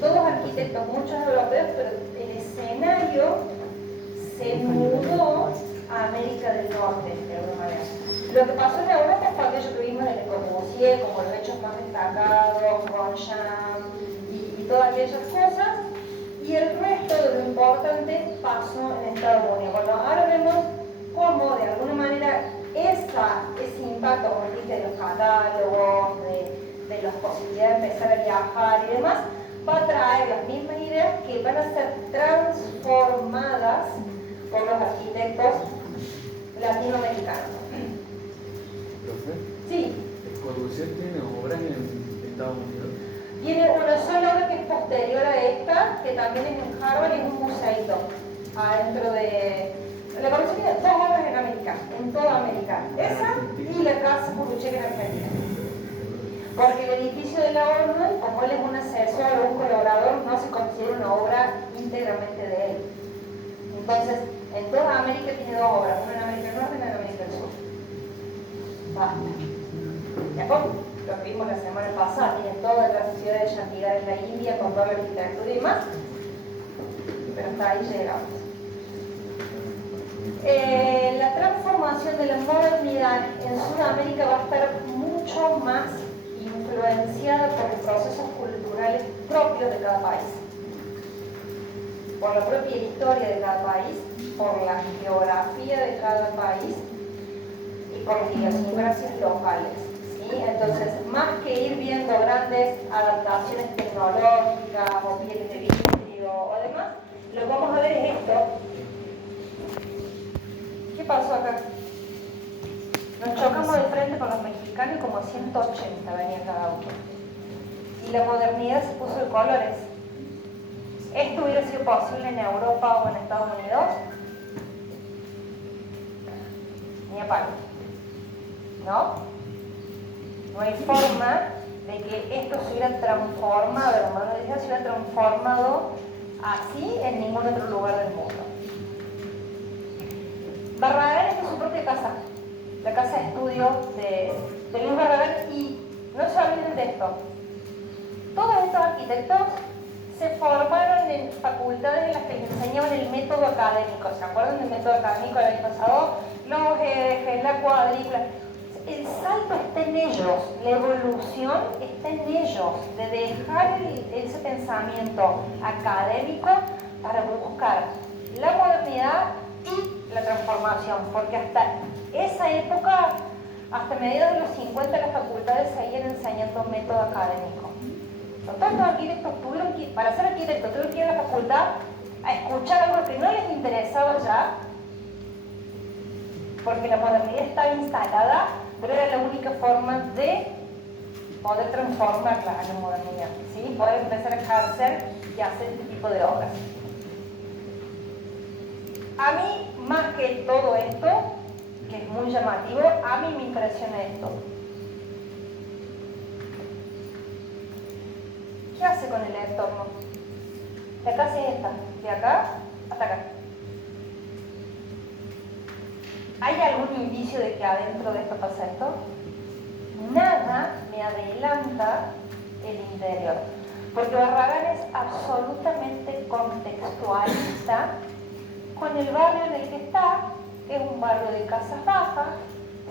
Todos arquitectos, muchos europeos, pero el escenario se mudó a América del Norte, de alguna manera. Lo que pasó en Europa fue aquello que vimos en Le Corbusier, como los hechos más destacados, Ronchamp y todas aquellas cosas, y el resto de lo importante pasó en Estados Unidos. Bueno, ahora vemos cómo de alguna manera ese impacto, como dije, de los catálogos, de las posibilidades de empezar a viajar y demás, va a traer las mismas ideas que van a ser transformadas por los arquitectos latinoamericanos. ¿Profe? Sí. ¿El Corbusier tiene obras en Estados Unidos? Tiene una sola obra que es posterior a esta, que también es en Harvard y es un museito adentro de... La Corbusier tiene 2 obras en América, en toda América. Esa y la casa Puruchek en Argentina. Porque el edificio de la ONU, como él es un asesor o un colaborador, no se considera una obra íntegramente de él. Entonces, en toda América tiene 2 obras, una en América del Norte y una en América del Sur. Basta. ¿De acuerdo? Lo que vimos la semana pasada, tiene toda la ciudad de Chandigarh en la India con toda la arquitectura y demás, pero hasta ahí llegamos. La transformación de la modernidad en Sudamérica va a estar mucho más influenciada por los procesos culturales propios de cada país, por la propia historia de cada país, por la geografía de cada país y por las idiosincrasias locales. ¿Sí? Entonces, más que ir viendo grandes grandes adaptaciones tecnológicas o pieles de vidrio o demás, lo que vamos a ver es esto. ¿Qué pasó acá? Nos chocamos de frente con los mexicanos y como a 180 venía cada auto. Y la modernidad se puso de colores. ¿Esto hubiera sido posible en Europa o en Estados Unidos? Ni a palo. ¿No? No hay forma de que esto se hubiera transformado, la humanidad se hubiera transformado así en ningún otro lugar del mundo. Barragán es su propia casa, la casa de estudio de Luis Barragán, y no se olviden de esto. Todos estos arquitectos se formaron en facultades en las que les enseñaban el método académico. ¿Se acuerdan del método académico del año pasado? Los ejes, la cuadrícula. El salto está en ellos, la evolución está en ellos, de dejar ese pensamiento académico para buscar la modernidad y la transformación, porque hasta esa época, hasta mediados de los 50, las facultades seguían enseñando método académico. Todos los arquitectos tuvieron que, para ser arquitectos, tuvieron que ir a la facultad a escuchar algo que no les interesaba ya, porque la modernidad estaba instalada, pero era la única forma de poder transformarla a la modernidad, ¿sí? Poder empezar a ejercer y hacer este tipo de obras. A mí, más que todo esto, que es muy llamativo, a mí me impresiona esto. ¿Qué hace con el entorno? La casa es esta, de acá hasta acá. ¿Hay algún indicio de que adentro de esto pasa esto? Nada me adelanta el interior, porque Barragán es absolutamente contextualista con el barrio en el que está, que es un barrio de casas bajas,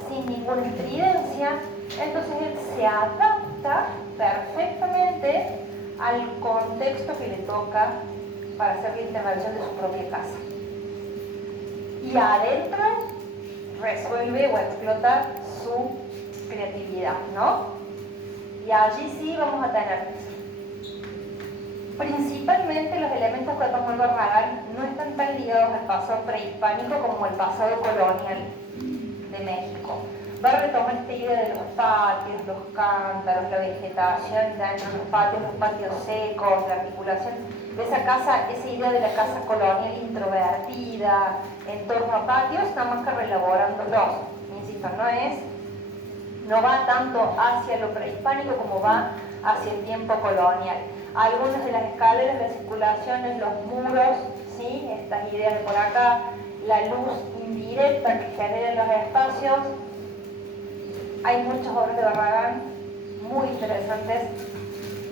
sin ninguna estridencia, entonces él se adapta perfectamente al contexto que le toca para hacer la intervención de su propia casa. Y adentro resuelve o explota su creatividad, ¿no? Y allí sí vamos a tener principalmente los elementos que tomó el Barragán no están tan ligados al pasado prehispánico como el pasado colonial de México. Va a retomar esta idea de los patios, los cántaros, la vegetación dentro de los patios secos, la articulación de esa casa, esa idea de la casa colonial introvertida en torno a patios, nada más que reelaborándolos. Insisto, no va tanto hacia lo prehispánico como va hacia el tiempo colonial. Algunas de las escaleras, las circulaciones, los muros, ¿sí? Estas ideas de por acá, la luz indirecta que generan los espacios. Hay muchas obras de Barragán muy interesantes.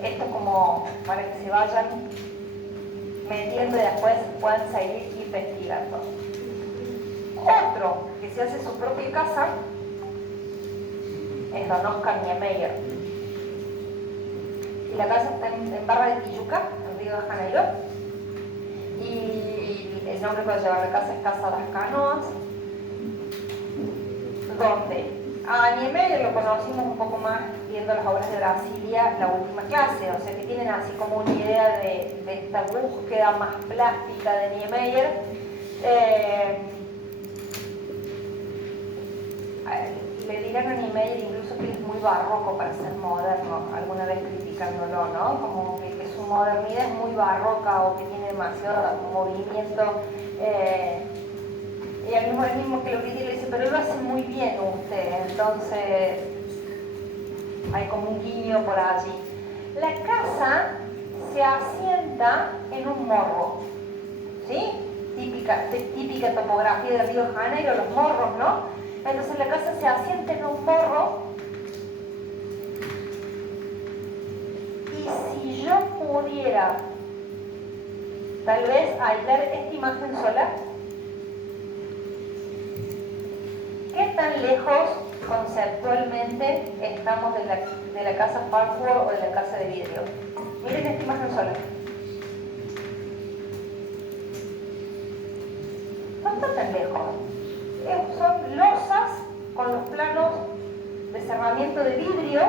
Esto como para que se vayan metiendo y después puedan seguir investigando. Otro que se hace su propia casa es don Oscar Niemeyer. Y la casa está en Barra de Tijuca, en Río de Janeiro. Y el nombre que va a llevar la casa es Casa das Canoas, donde a Niemeyer lo conocimos un poco más viendo las obras de Brasilia, la última clase, o sea que tienen así como una idea de esta búsqueda más plástica de Niemeyer. Le dirán a Niemeyer incluso que es muy barroco para ser moderno, alguna vez criticándolo, ¿no? Como que su modernidad es muy barroca o que tiene demasiado movimiento. Y el mismo que lo critica le dice, pero lo hace muy bien usted, entonces hay como un guiño por allí. La casa se asienta en un morro, ¿sí? Típica topografía de Río de Janeiro, los morros, ¿no? Entonces la casa se asienta en un morro. Y si yo pudiera tal vez aislar esta imagen sola, ¿qué tan lejos conceptualmente estamos de la casa Farnsworth o de la casa de vidrio? Miren esta imagen sola. No está tan lejos. Son losas con los planos de cerramiento de vidrio,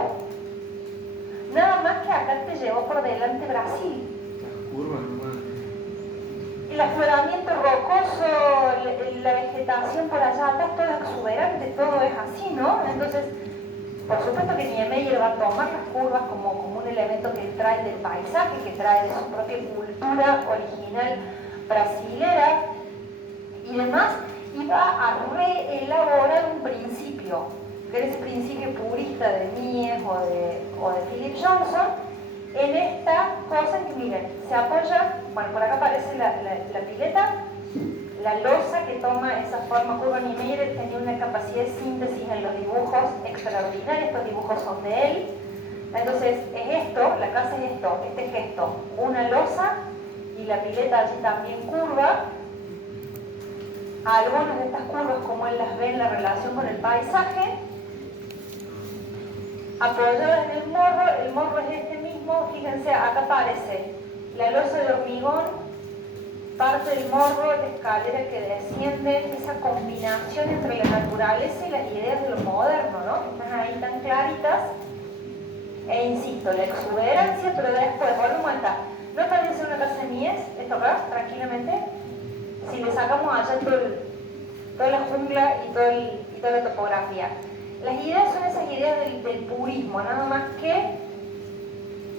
nada más que acá te llevó por delante Brasil. Las curvas nomás. El afloramiento rocoso, la vegetación por allá atrás, todo es exuberante, todo es así, ¿no? Entonces, por supuesto que Niemeyer va a tomar las curvas como un elemento que trae del paisaje, que trae de su propia cultura original brasilera y demás, y va a reelaborar un principio, que es el principio purista de Mies o de Philip Johnson, en esta cosa que, miren, se apoya, bueno, por acá aparece la pileta, la losa que toma esa forma curva. Niemeyer tenía una capacidad de síntesis en los dibujos extraordinaria, estos dibujos son de él. Entonces, es esto, la casa es esto, este gesto, una losa y la pileta allí también curva. Algunas de estas curvas, como él las ve en la relación con el paisaje, apoyadas en el morro es este mismo, fíjense, acá aparece la losa de hormigón, parte del morro, la escalera que desciende, esa combinación entre la naturaleza y las ideas de lo moderno, ¿no? Están ahí tan claritas. E insisto, la exuberancia, pero después, volvemos a estar. ¿No parece una casa de Mies? Esto acá, tranquilamente. Si le sacamos allá toda la jungla y toda la topografía. Las ideas son esas ideas del purismo, nada más que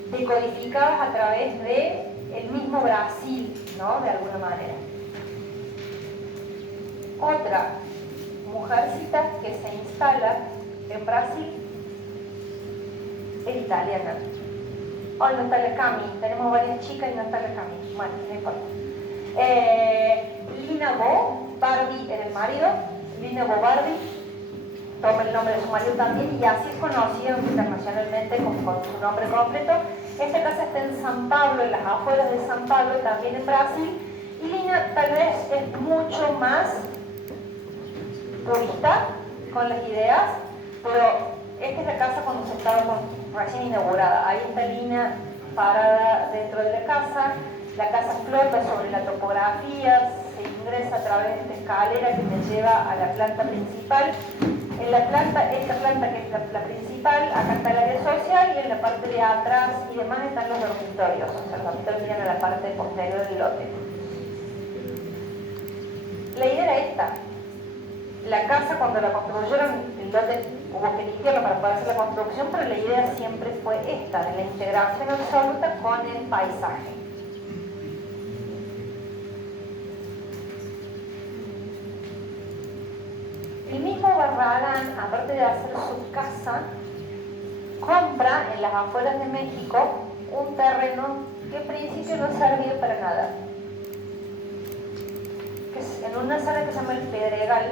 decodificadas a través de el mismo Brasil, ¿no? De alguna manera. Otra mujercita que se instala en Brasil es italiana. Hoy no está la Cami, tenemos varias chicas y no está la Cami. Bueno, no importa. Lina Bo Bardi era el marido, Lina Bo Bardi toma el nombre de su marido también y así es conocido internacionalmente con su nombre completo. Esta casa está en San Pablo, en las afueras de San Pablo, también en Brasil, y Lina tal vez es mucho más purista con las ideas, pero esta es la casa cuando se estaba recién inaugurada. Ahí está Lina parada dentro de la casa flota sobre la topografía, se ingresa a través de esta escalera que me lleva a la planta principal. En esta planta que es la principal, acá está el área social y en la parte de atrás y demás están los dormitorios. O sea, los dormitorios miran a la parte posterior del lote. La idea era esta. La casa cuando la construyeron, el lote hubo que limpiarlo para poder hacer la construcción, pero la idea siempre fue esta, de la integración absoluta con el paisaje. El mismo Barragán, aparte de hacer su casa, compra en las afueras de México un terreno que en principio no servía para nada. Que es en una zona que se llama el Pedregal,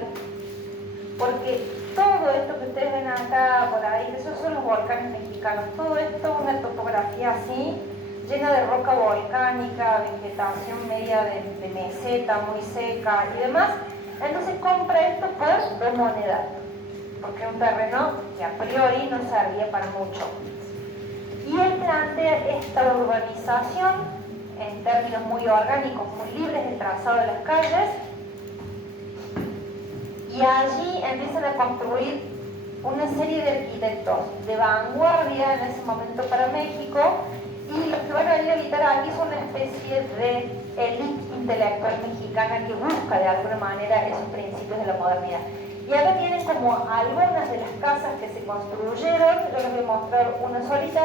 porque todo esto que ustedes ven acá, por ahí, que esos son los volcanes mexicanos, todo esto una topografía así, llena de roca volcánica, vegetación media de meseta, muy seca y demás. Entonces compra esto por 2 monedas, porque es un terreno que a priori no servía para mucho. Y él plantea esta urbanización en términos muy orgánicos, muy libres del trazado de las calles, y allí empiezan a construir una serie de arquitectos de vanguardia en ese momento para México, y los que van a ir a habitar aquí son una especie de élite intelectual mexicana que busca de alguna manera esos principios de la modernidad. Y acá tienen como algunas de las casas que se construyeron, yo les voy a mostrar una solita,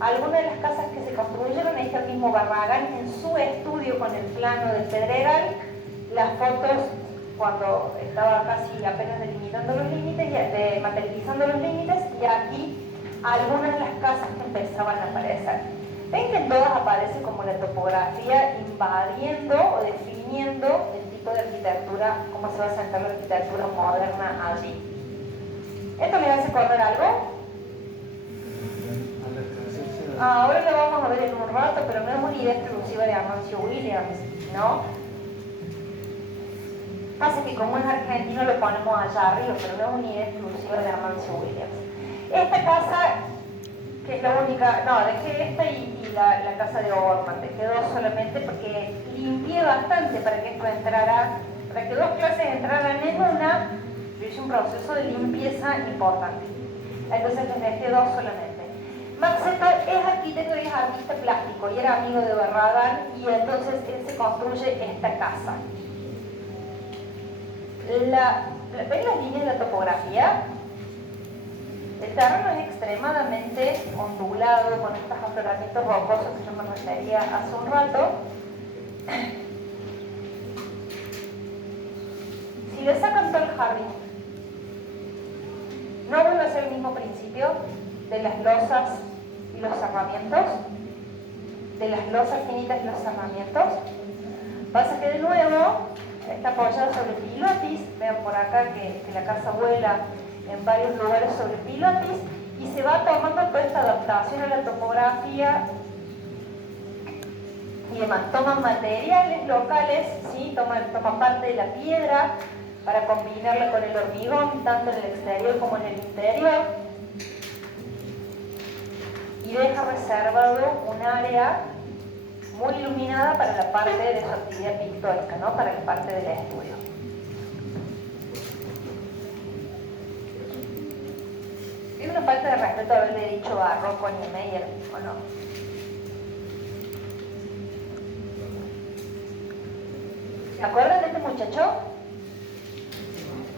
algunas de las casas que se construyeron, ahí está el mismo Barragán en su estudio con el plano del Pedregal, las fotos cuando estaba casi apenas delimitando los límites, materializando los límites, y aquí algunas de las casas que empezaban a aparecer. Ven que en todas aparece como la topografía invadiendo o definiendo el tipo de arquitectura, cómo se va a sentar la arquitectura moderna allí. ¿Esto les hace correr algo? Ahora lo vamos a ver en un rato, pero no es una idea exclusiva de Amancio Williams, ¿no? Pasa que como es argentino lo ponemos allá arriba, pero no es una idea exclusiva de Amancio Williams. Esta casa, que es la única, no, dejé esta y la casa de Orman, dejé 2 solamente porque limpié bastante para que esto entrara, para que 2 clases entraran en una, yo hice un proceso de limpieza importante. Entonces les dejé 2 solamente. Max Seto es arquitecto y es artista plástico y era amigo de Barragán, y entonces él se construye esta casa. ¿Ven las líneas de la topografía? El terreno es extremadamente ondulado con estos afloramientos rocosos que yo me refería hace un rato. Si le sacan todo el jardín, no vuelve a ser el mismo principio de las losas y los cerramientos, de las losas finitas y los cerramientos. Pasa que de nuevo está apoyado sobre pilotis. Vean por acá que la casa vuela en varios lugares sobre pilotis, y se va tomando toda esta adaptación a la topografía y demás. Toman materiales locales, ¿sí? Toma parte de la piedra para combinarla con el hormigón, tanto en el exterior como en el interior, y deja reservado un área muy iluminada para la parte de su actividad pictórica, ¿no? Para la parte del estudio. Es una falta de respeto haberle dicho barroco a Niemeyer, ¿o no? ¿Se acuerdan de este muchacho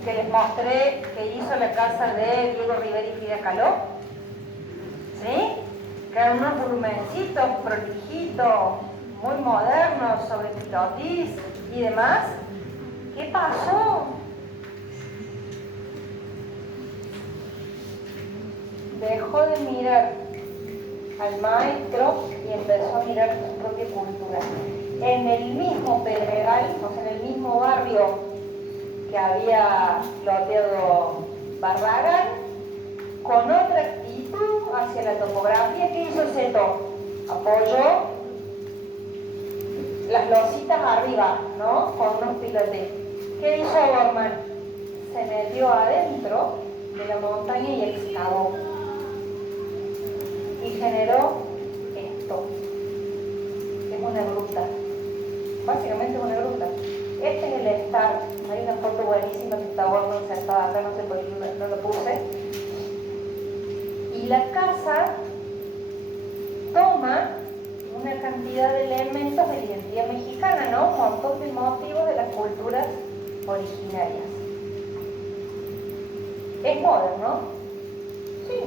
que les mostré que hizo la casa de Diego Rivera y Frida Kahlo? ¿Sí? Que eran unos volumencitos, prolijitos, muy modernos, sobre pilotis y demás. ¿Qué pasó? Dejó de mirar al maestro y empezó a mirar su propia cultura. En el mismo Pedregal, o sea, en el mismo barrio que había loteado Barragán, con otra actitud hacia la topografía, ¿qué hizo Seto? Apoyó las lositas arriba, ¿no? Con unos pilotes. ¿Qué hizo Borman? Se metió adentro de la montaña y excavó. Y generó esto. Es una gruta. Básicamente es una gruta. Este es el estar. Hay una foto buenísima que está Borman sentado acá, no sé por qué no lo puse. Y la casa toma una cantidad de elementos de la identidad mexicana, ¿no? Un montón de motivos de las culturas originarias. ¿Es moderno? Sí.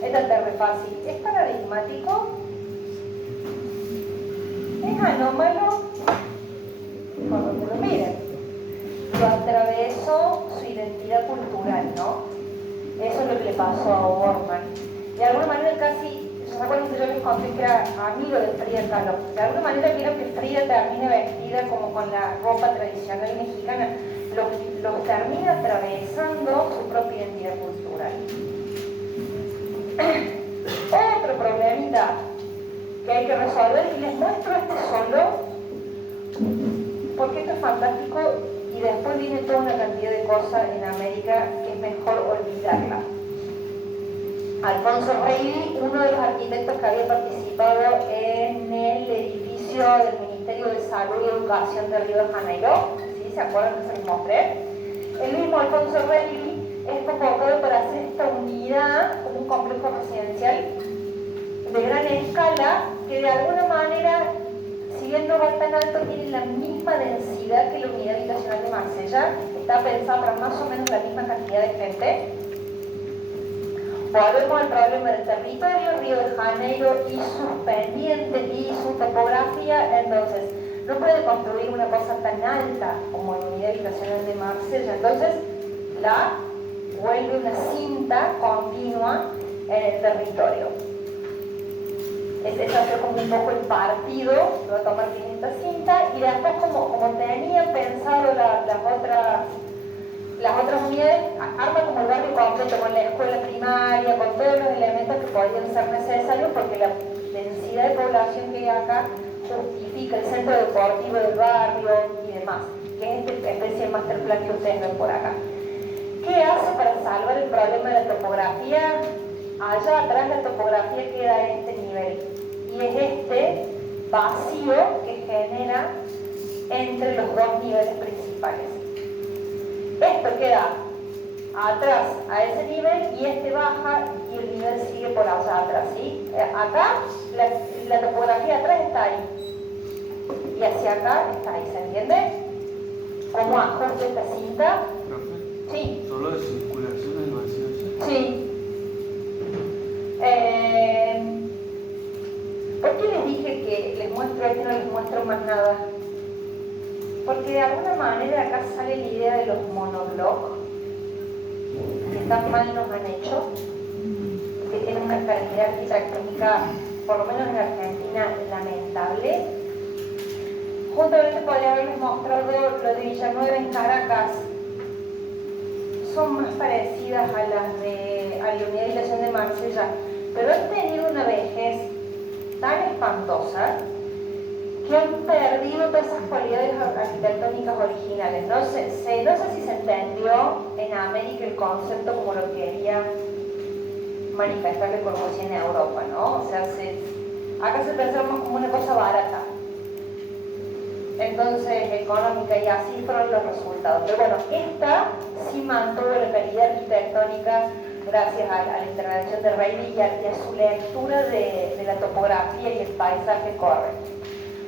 Es tan fácil. ¿Es paradigmático? ¿Es anómalo? Por donde lo miren. Lo atravesó su identidad cultural, ¿no? Eso es lo que le pasó a Borman. De alguna manera casi, ¿se acuerdan que yo les conté que era amigo de Frida Kahlo? De alguna manera quiero que Frida termine vestida como con la ropa tradicional mexicana. Los termina atravesando su propia identidad cultural. Otro problemita que hay que resolver, y les muestro este solo porque esto es fantástico, y después viene toda una cantidad de cosas en América que es mejor olvidarla. Alfonso Reilly, uno de los arquitectos que había participado en el edificio del Ministerio de Salud y Educación de Río de Janeiro, ¿sí? ¿Se acuerdan que se los mostré? El mismo Alfonso Reilly es convocado para hacer esta unidad como un complejo residencial de gran escala que de alguna manera, si bien no va tan alto, tiene la misma densidad que la unidad habitacional de Marsella. Está pensada para más o menos la misma cantidad de gente. Volvemos al problema del territorio, Río de Janeiro y sus pendientes y su topografía. Entonces, no puede construir una cosa tan alta como la unidad habitacional de Marsella. Entonces, la vuelve una cinta continua en el territorio. Es hacer como un poco el partido, va a tomar 500 cintas, y después como tenían pensado las otras unidades, arma como el barrio completo, con la escuela primaria, con todos los elementos que podían ser necesarios, porque la densidad de población que hay acá justifica el centro deportivo del barrio y demás, que es esta especie de master plan que ustedes ven por acá. ¿Qué hace para salvar el problema de la topografía? Allá atrás la topografía queda en este nivel, y es este vacío que genera entre los dos niveles principales. Esto queda atrás a ese nivel y este baja y el nivel sigue por allá atrás, ¿sí? Acá la topografía de atrás está ahí y hacia acá está ahí, ¿se entiende? ¿Cómo ajuste esta cinta? Profe, Sí. solo de circulación del vacío, ¿sí? Sí. ¿Por qué les dije que les muestro esto y no les muestro más nada? Porque de alguna manera acá sale la idea de los monoblocks, que tan mal nos han hecho, que tienen una calidad arquitectónica, por lo menos en Argentina, lamentable. Juntamente podría haberles mostrado lo de Villanueva en Caracas. Son más parecidas a las de a la unidad de ilusión de Marsella, pero han tenido una vejez tan espantosa que han perdido todas esas cualidades arquitectónicas originales. No sé si se entendió en América el concepto como lo quería manifestar Le Corbusier en Europa, ¿no? O sea, acá se pensamos como una cosa barata, entonces económica, y así fueron los resultados. Pero bueno, esta sí mantuvo la calidad arquitectónica gracias a la intervención de Reilly y a su lectura de la topografía y el paisaje correcto.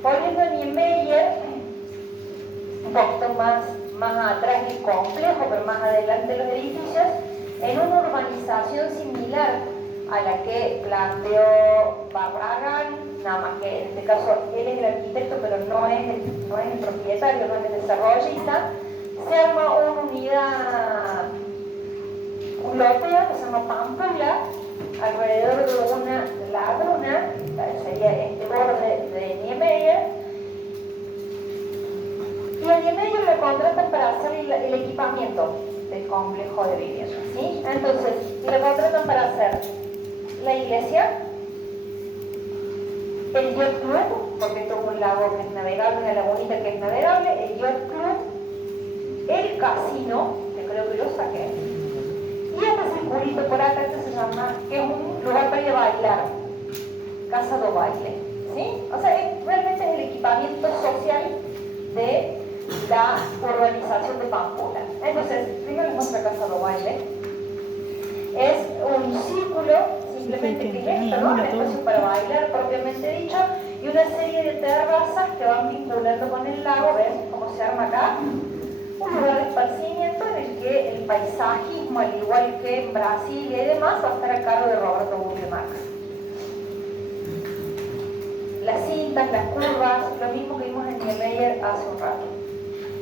Volviendo a Niemeyer, un poquito más atrás y complejo, pero más adelante los edificios, en una urbanización similar a la que planteó Barragán, nada más que en este caso él es el arquitecto, pero no es el propietario, no es el desarrollista, se arma una unidad, un loteo que se llama Pampula, alrededor de una laguna, sería este borde de Niemeyer, y a Niemeyer le contratan para hacer el equipamiento del complejo de viviendas, ¿sí? Entonces, le contratan para hacer la iglesia, el yacht club, porque esto es un lago que es navegable, una lagunita que es navegable, el yacht club, el casino, que creo que lo saqué, y este circulito por acá, este se llama, que es un lugar para ir a bailar, casa de baile, ¿sí? O sea, realmente es el equipamiento social de la urbanización de Pampula. Entonces, primero les muestro casa de baile. Es un círculo, simplemente que es esto, ¿no? Un espacio para bailar propiamente dicho, y una serie de terrazas que van vinculando con el lago. ¿Ven cómo se arma acá? Un lugar de esparcimiento en el que el paisajismo, al igual que en Brasil y demás, va a estar a cargo de Roberto Burle Marx. Las cintas, las curvas, lo mismo que vimos en Niemeyer hace un rato.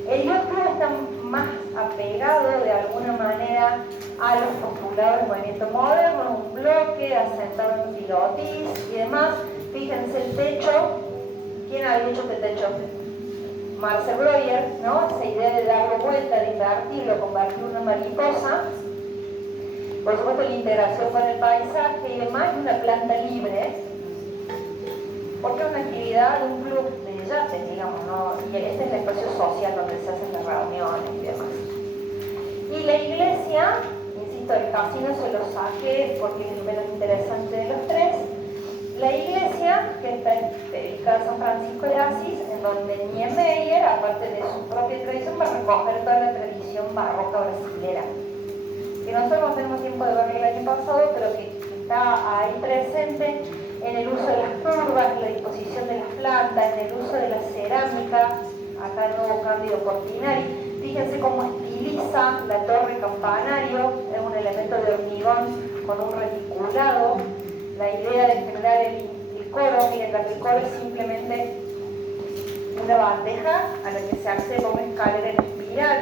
El yacht club está más apegado de alguna manera a los postulados del movimiento moderno, un bloque asentado en pilotis y demás. Fíjense el techo. ¿Quién había hecho este techo? Marcel Breuer, ¿no? Esa idea de darle vuelta, de invertirlo, convertirlo en una mariposa. Por supuesto, la integración con el paisaje y demás, y una planta libre, porque es una actividad de un club de yates, digamos, ¿no? Y este es el espacio social donde se hacen las reuniones y demás. Y la iglesia, insisto, el casino se lo saqué porque es el menos interesante de los tres. La iglesia, que está dedicada a San Francisco de Asís, en donde Niemeyer, aparte de su propia tradición, va a recoger toda la tradición barroca brasilera, que nosotros no tenemos tiempo de ver el año pasado, pero que está ahí presente en el uso de las curvas, en la disposición de las plantas, en el uso de la cerámica. Acá el nuevo Cándido Portinari. Fíjense cómo estiliza la torre campanario, es un elemento de hormigón con un reticulado. La idea de generar el coro, miren, el coro es simplemente una bandeja a la que se accede con una escalera en espiral.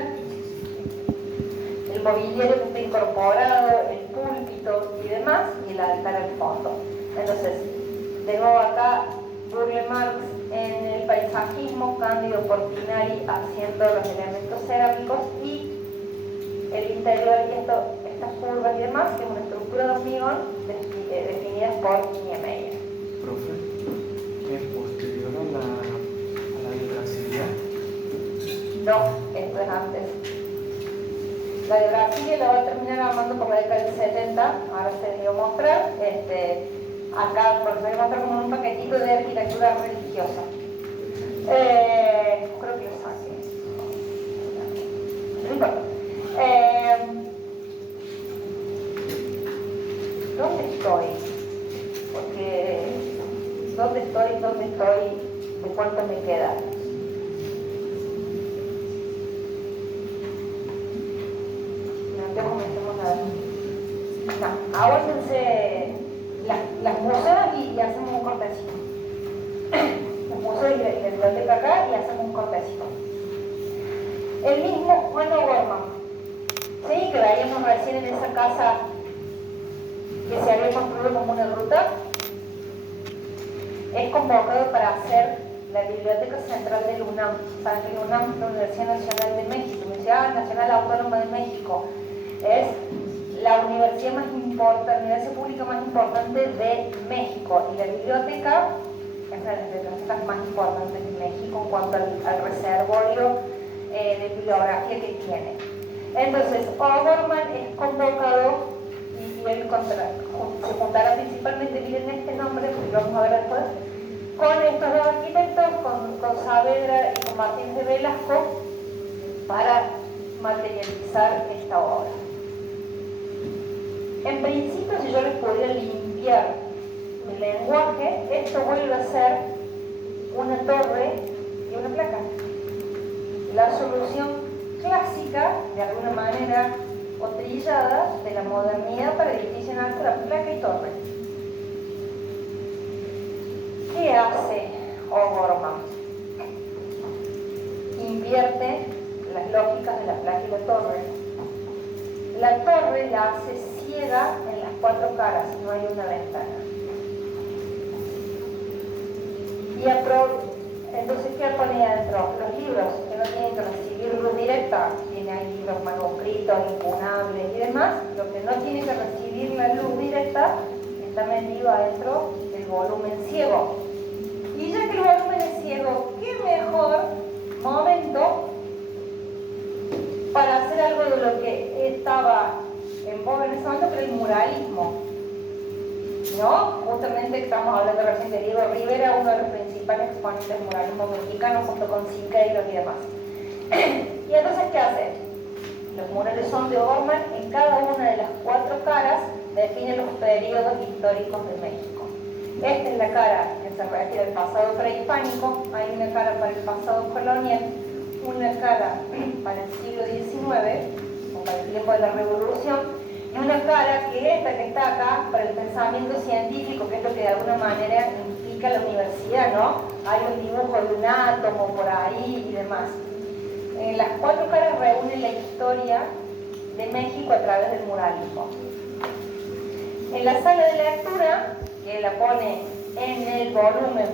El mobiliario que está incorporado, el púlpito y demás, y el altar al fondo. Entonces, de nuevo acá, Burle Marx en el paisajismo, Cándido Portinari haciendo los elementos cerámicos y el interior y estas curvas y demás, que es una estructura de hormigón definidas por Niemeyer. Profe, ¿es posterior a la de Brasilia? No, esto es antes. La de Brasilia la voy a terminar armando por la década del 70, ahora se les voy a mostrar. Acá, porque se voy a mostrar como un paquetito de arquitectura religiosa. Creo que lo saqué. No importa. ¿Dónde estoy? Porque, ¿dónde estoy? ¿De cuánto me queda? No comentemos nada. No, ahórrense las museos y hacemos un cortecito. Las museos y la biblioteca acá y hacemos un cortecito. El mismo Juan O'Gorman, ¿sí? Que veíamos recién en esa casa que se había construido como una ruta, es convocado para hacer la Biblioteca Central del UNAM. Saben que el UNAM es la Universidad Nacional de México, Universidad Nacional Autónoma de México, es la universidad más importante, la universidad pública más importante de México, y la biblioteca es una de las bibliotecas más importantes de México en cuanto al reservorio de bibliografía que tiene. Entonces, O'Gorman es convocado y él se juntará principalmente, miren este nombre, porque lo vamos a ver después, con estos dos arquitectos, con Saavedra y con Martínez de Velasco, para materializar esta obra. En principio, si yo les pudiera limpiar el lenguaje, esto vuelve a ser una torre y una placa. La solución clásica, de alguna manera, o trillada, de la modernidad para edificio en alto, la placa y torre. ¿Qué hace O'Gorman? Invierte las lógicas de la placa y la torre. La torre la hace ciega en las cuatro caras, no hay una ventana. Entonces, ¿qué pone adentro? Los libros que no tienen que recibir luz directa, tiene ahí libros manuscritos, impunables y demás, lo que no tiene que recibir la luz directa está metido adentro del volumen ciego. Y ya que el volumen es ciego, ¿qué mejor momento para hacer algo de lo que estaba en boga en ese momento, que era el muralismo? ¿No? Justamente estamos hablando recién de Diego Rivera, uno de los principales exponentes del muralismo mexicano, junto con Siqueiros y demás. Y entonces, ¿qué hace? Los murales son de O'Gorman, en cada una de las cuatro caras define los periodos históricos de México. Esta es la cara que se refiere al pasado prehispánico, hay una cara para el pasado colonial, una cara para el siglo XIX, o para el tiempo de la Revolución, y una cara que es esta que está acá para el pensamiento científico, que es lo que de alguna manera implica la universidad, ¿no? Hay un dibujo de un átomo por ahí y demás. Las cuatro caras reúnen la historia de México a través del muralismo. En la sala de lectura, que la pone en el volumen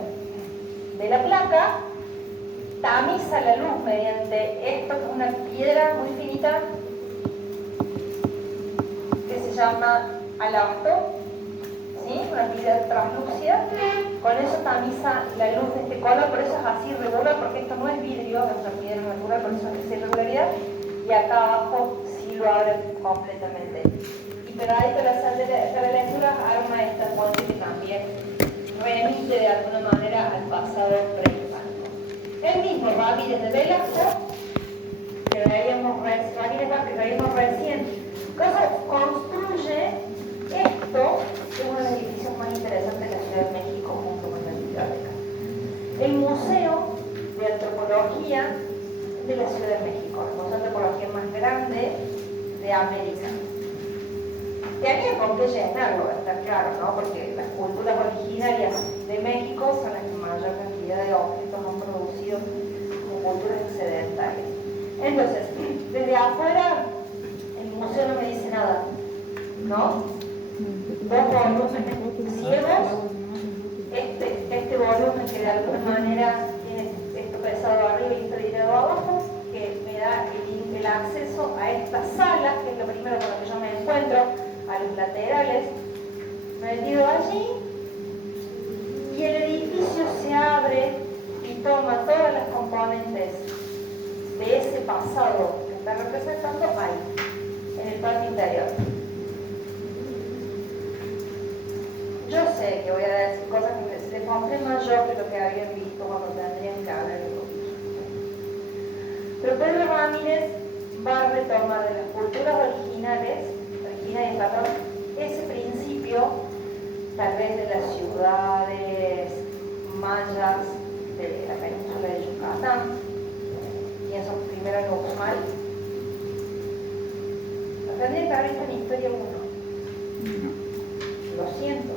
de la placa, tamiza la luz mediante esto, que es una piedra muy finita que se llama alabastro, ¿sí? Una piedra translúcida. Con eso tamiza la luz de este color, por eso es así irregular, porque esto no es vidrio, es una piedra natural, por eso es irregularidad. Y acá abajo sí lo abre completamente. Y pegadito a la sala de lectura arma esta puente que también remite de alguna manera al pasado prehispánico. El mismo Ramírez de Velasco, que veíamos recién, construye esto, que es uno de los edificios más interesantes de la Ciudad de México, junto con la biblioteca. El Museo de Antropología de la Ciudad de México, el Museo de Antropología más grande de América. Tenía con qué llenarlo, está claro, ¿no? Porque las culturas originarias de México son las que mayor cantidad de objetos han producido como culturas excedentarias. Entonces, desde afuera, el museo no me dice nada, ¿no? Dos volúmenes ciegos, este volumen que de alguna manera tiene esto pesado arriba y esto tirado abajo, que me da el acceso a esta sala, que es lo primero con lo que yo me encuentro, a los laterales, metido allí, y el edificio se abre y toma todas las componentes de ese pasado que está representando ahí, en el patio interior. Yo sé que voy a decir cosas que les mostré más yo que lo que habían visto cuando tendrían que haberlo visto. Pero Pedro Ramírez va a retomar de las culturas originales, ese principio Bazán. Pienso primero en Uxmal. Tendría que haber visto en Historia 1. Lo siento.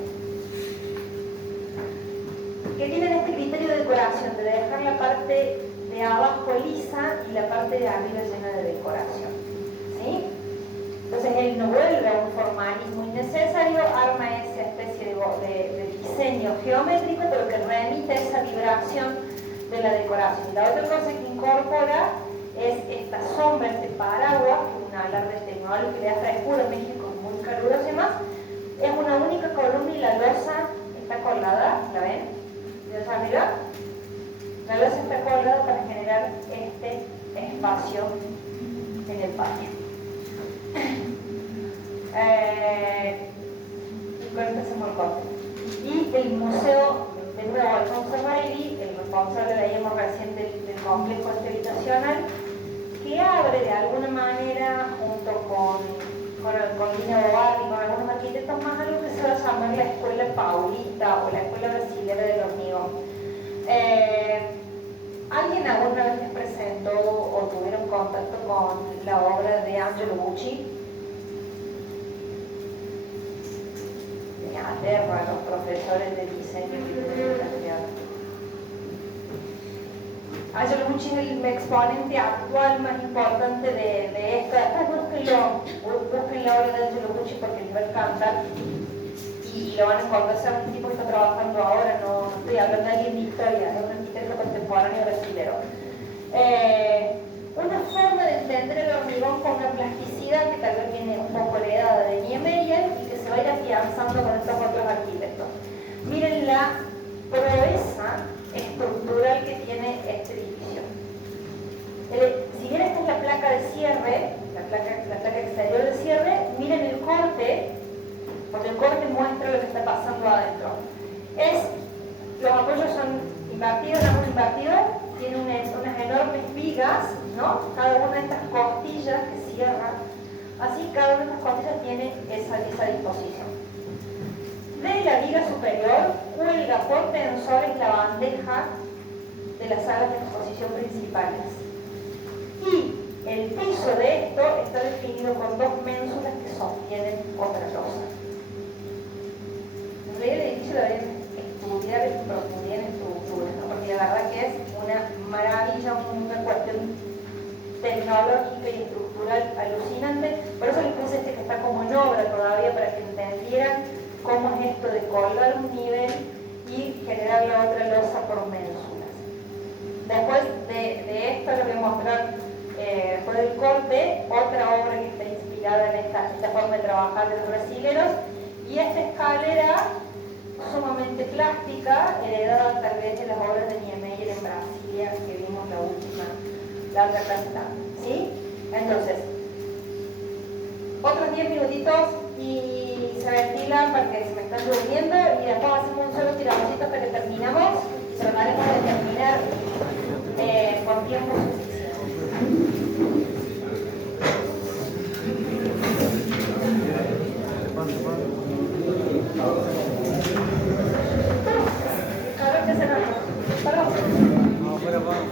Que tienen este criterio de decoración, de dejar la parte de abajo lisa y la parte de arriba llena de decoración. ¿Sí? Entonces él no vuelve a un formalismo innecesario, arma esa especie de diseño geométrico, pero que remite a esa vibración de la decoración. La otra cosa que incorpora es esta sombra, este paraguas, que es un alarde tecnológico que le da frescura en México, muy caluroso y demás. Es una única columna y la losa está colgada, ¿la ven? ¿De allá arriba? La losa está colgada para generar este espacio en el patio. Y con esto hacemos el corte. Y el museo, de nuevo, Alfonso Reilly, el responsable, leíamos recién del complejo habitacional, que abre de alguna manera, junto con Lina Bobardi y con algunos arquitectos más, algo que se va a llamar la Escuela Paulista o la Escuela Brasilera del Hormigón. ¿Alguien alguna vez les presentó o tuvieron contacto con la obra de Angelo Bucci? Me aterra a los profesores de diseño y de Angelo Bucci es el exponente actual más importante de esto. Después busquen la obra de Angelo Bucci porque les va a encantar y lo van a encontrar. Es un tipo que está trabajando ahora, no estoy hablando de alguien de historia, es un arquitecto contemporáneo brasileño. Una forma de entender el hormigón con una plasticidad que tal vez viene un poco heredada de Niemeyer y que se va a ir afianzando con estos otros arquitectos. Miren la proeza estructural que tiene este edificio. Si bien esta es la placa de cierre, la placa exterior de cierre, miren el corte, porque el corte muestra lo que está pasando adentro. Los apoyos son invertidos, ángulo invertido, tiene unas enormes vigas, ¿no? Cada una de estas costillas que cierra, así cada una de estas costillas tiene esa disposición. De la viga superior cuelga por tensores la bandeja de las salas de exposición principales. Y el piso de esto está definido con dos ménsulas que sostienen otra losa. En realidad el edificio lo deben estudiar en profundidad en estructuras, ¿no? Porque la verdad que es una maravilla, una cuestión tecnológica y estructural alucinante. Por eso les puse este que está como en obra todavía, para que entendieran cómo es esto de colgar un nivel y generar la otra losa por ménsulas. Después de esto les voy a mostrar por el corte otra obra que está inspirada en esta forma de trabajar de los brasileros, y esta escalera sumamente plástica, heredada tal vez de las obras de Niemeyer en Brasilia que vimos la otra clase tarde, ¿sí? Entonces, otros 10 minutitos y se ventilan porque se me están durmiendo, y después hacemos un solo tiramosito hasta que terminamos y trataremos de terminar por tiempo suficiente. Claro que se nos... No, pero vamos.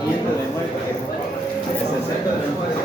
Y esto de muerte, 60 de muerte.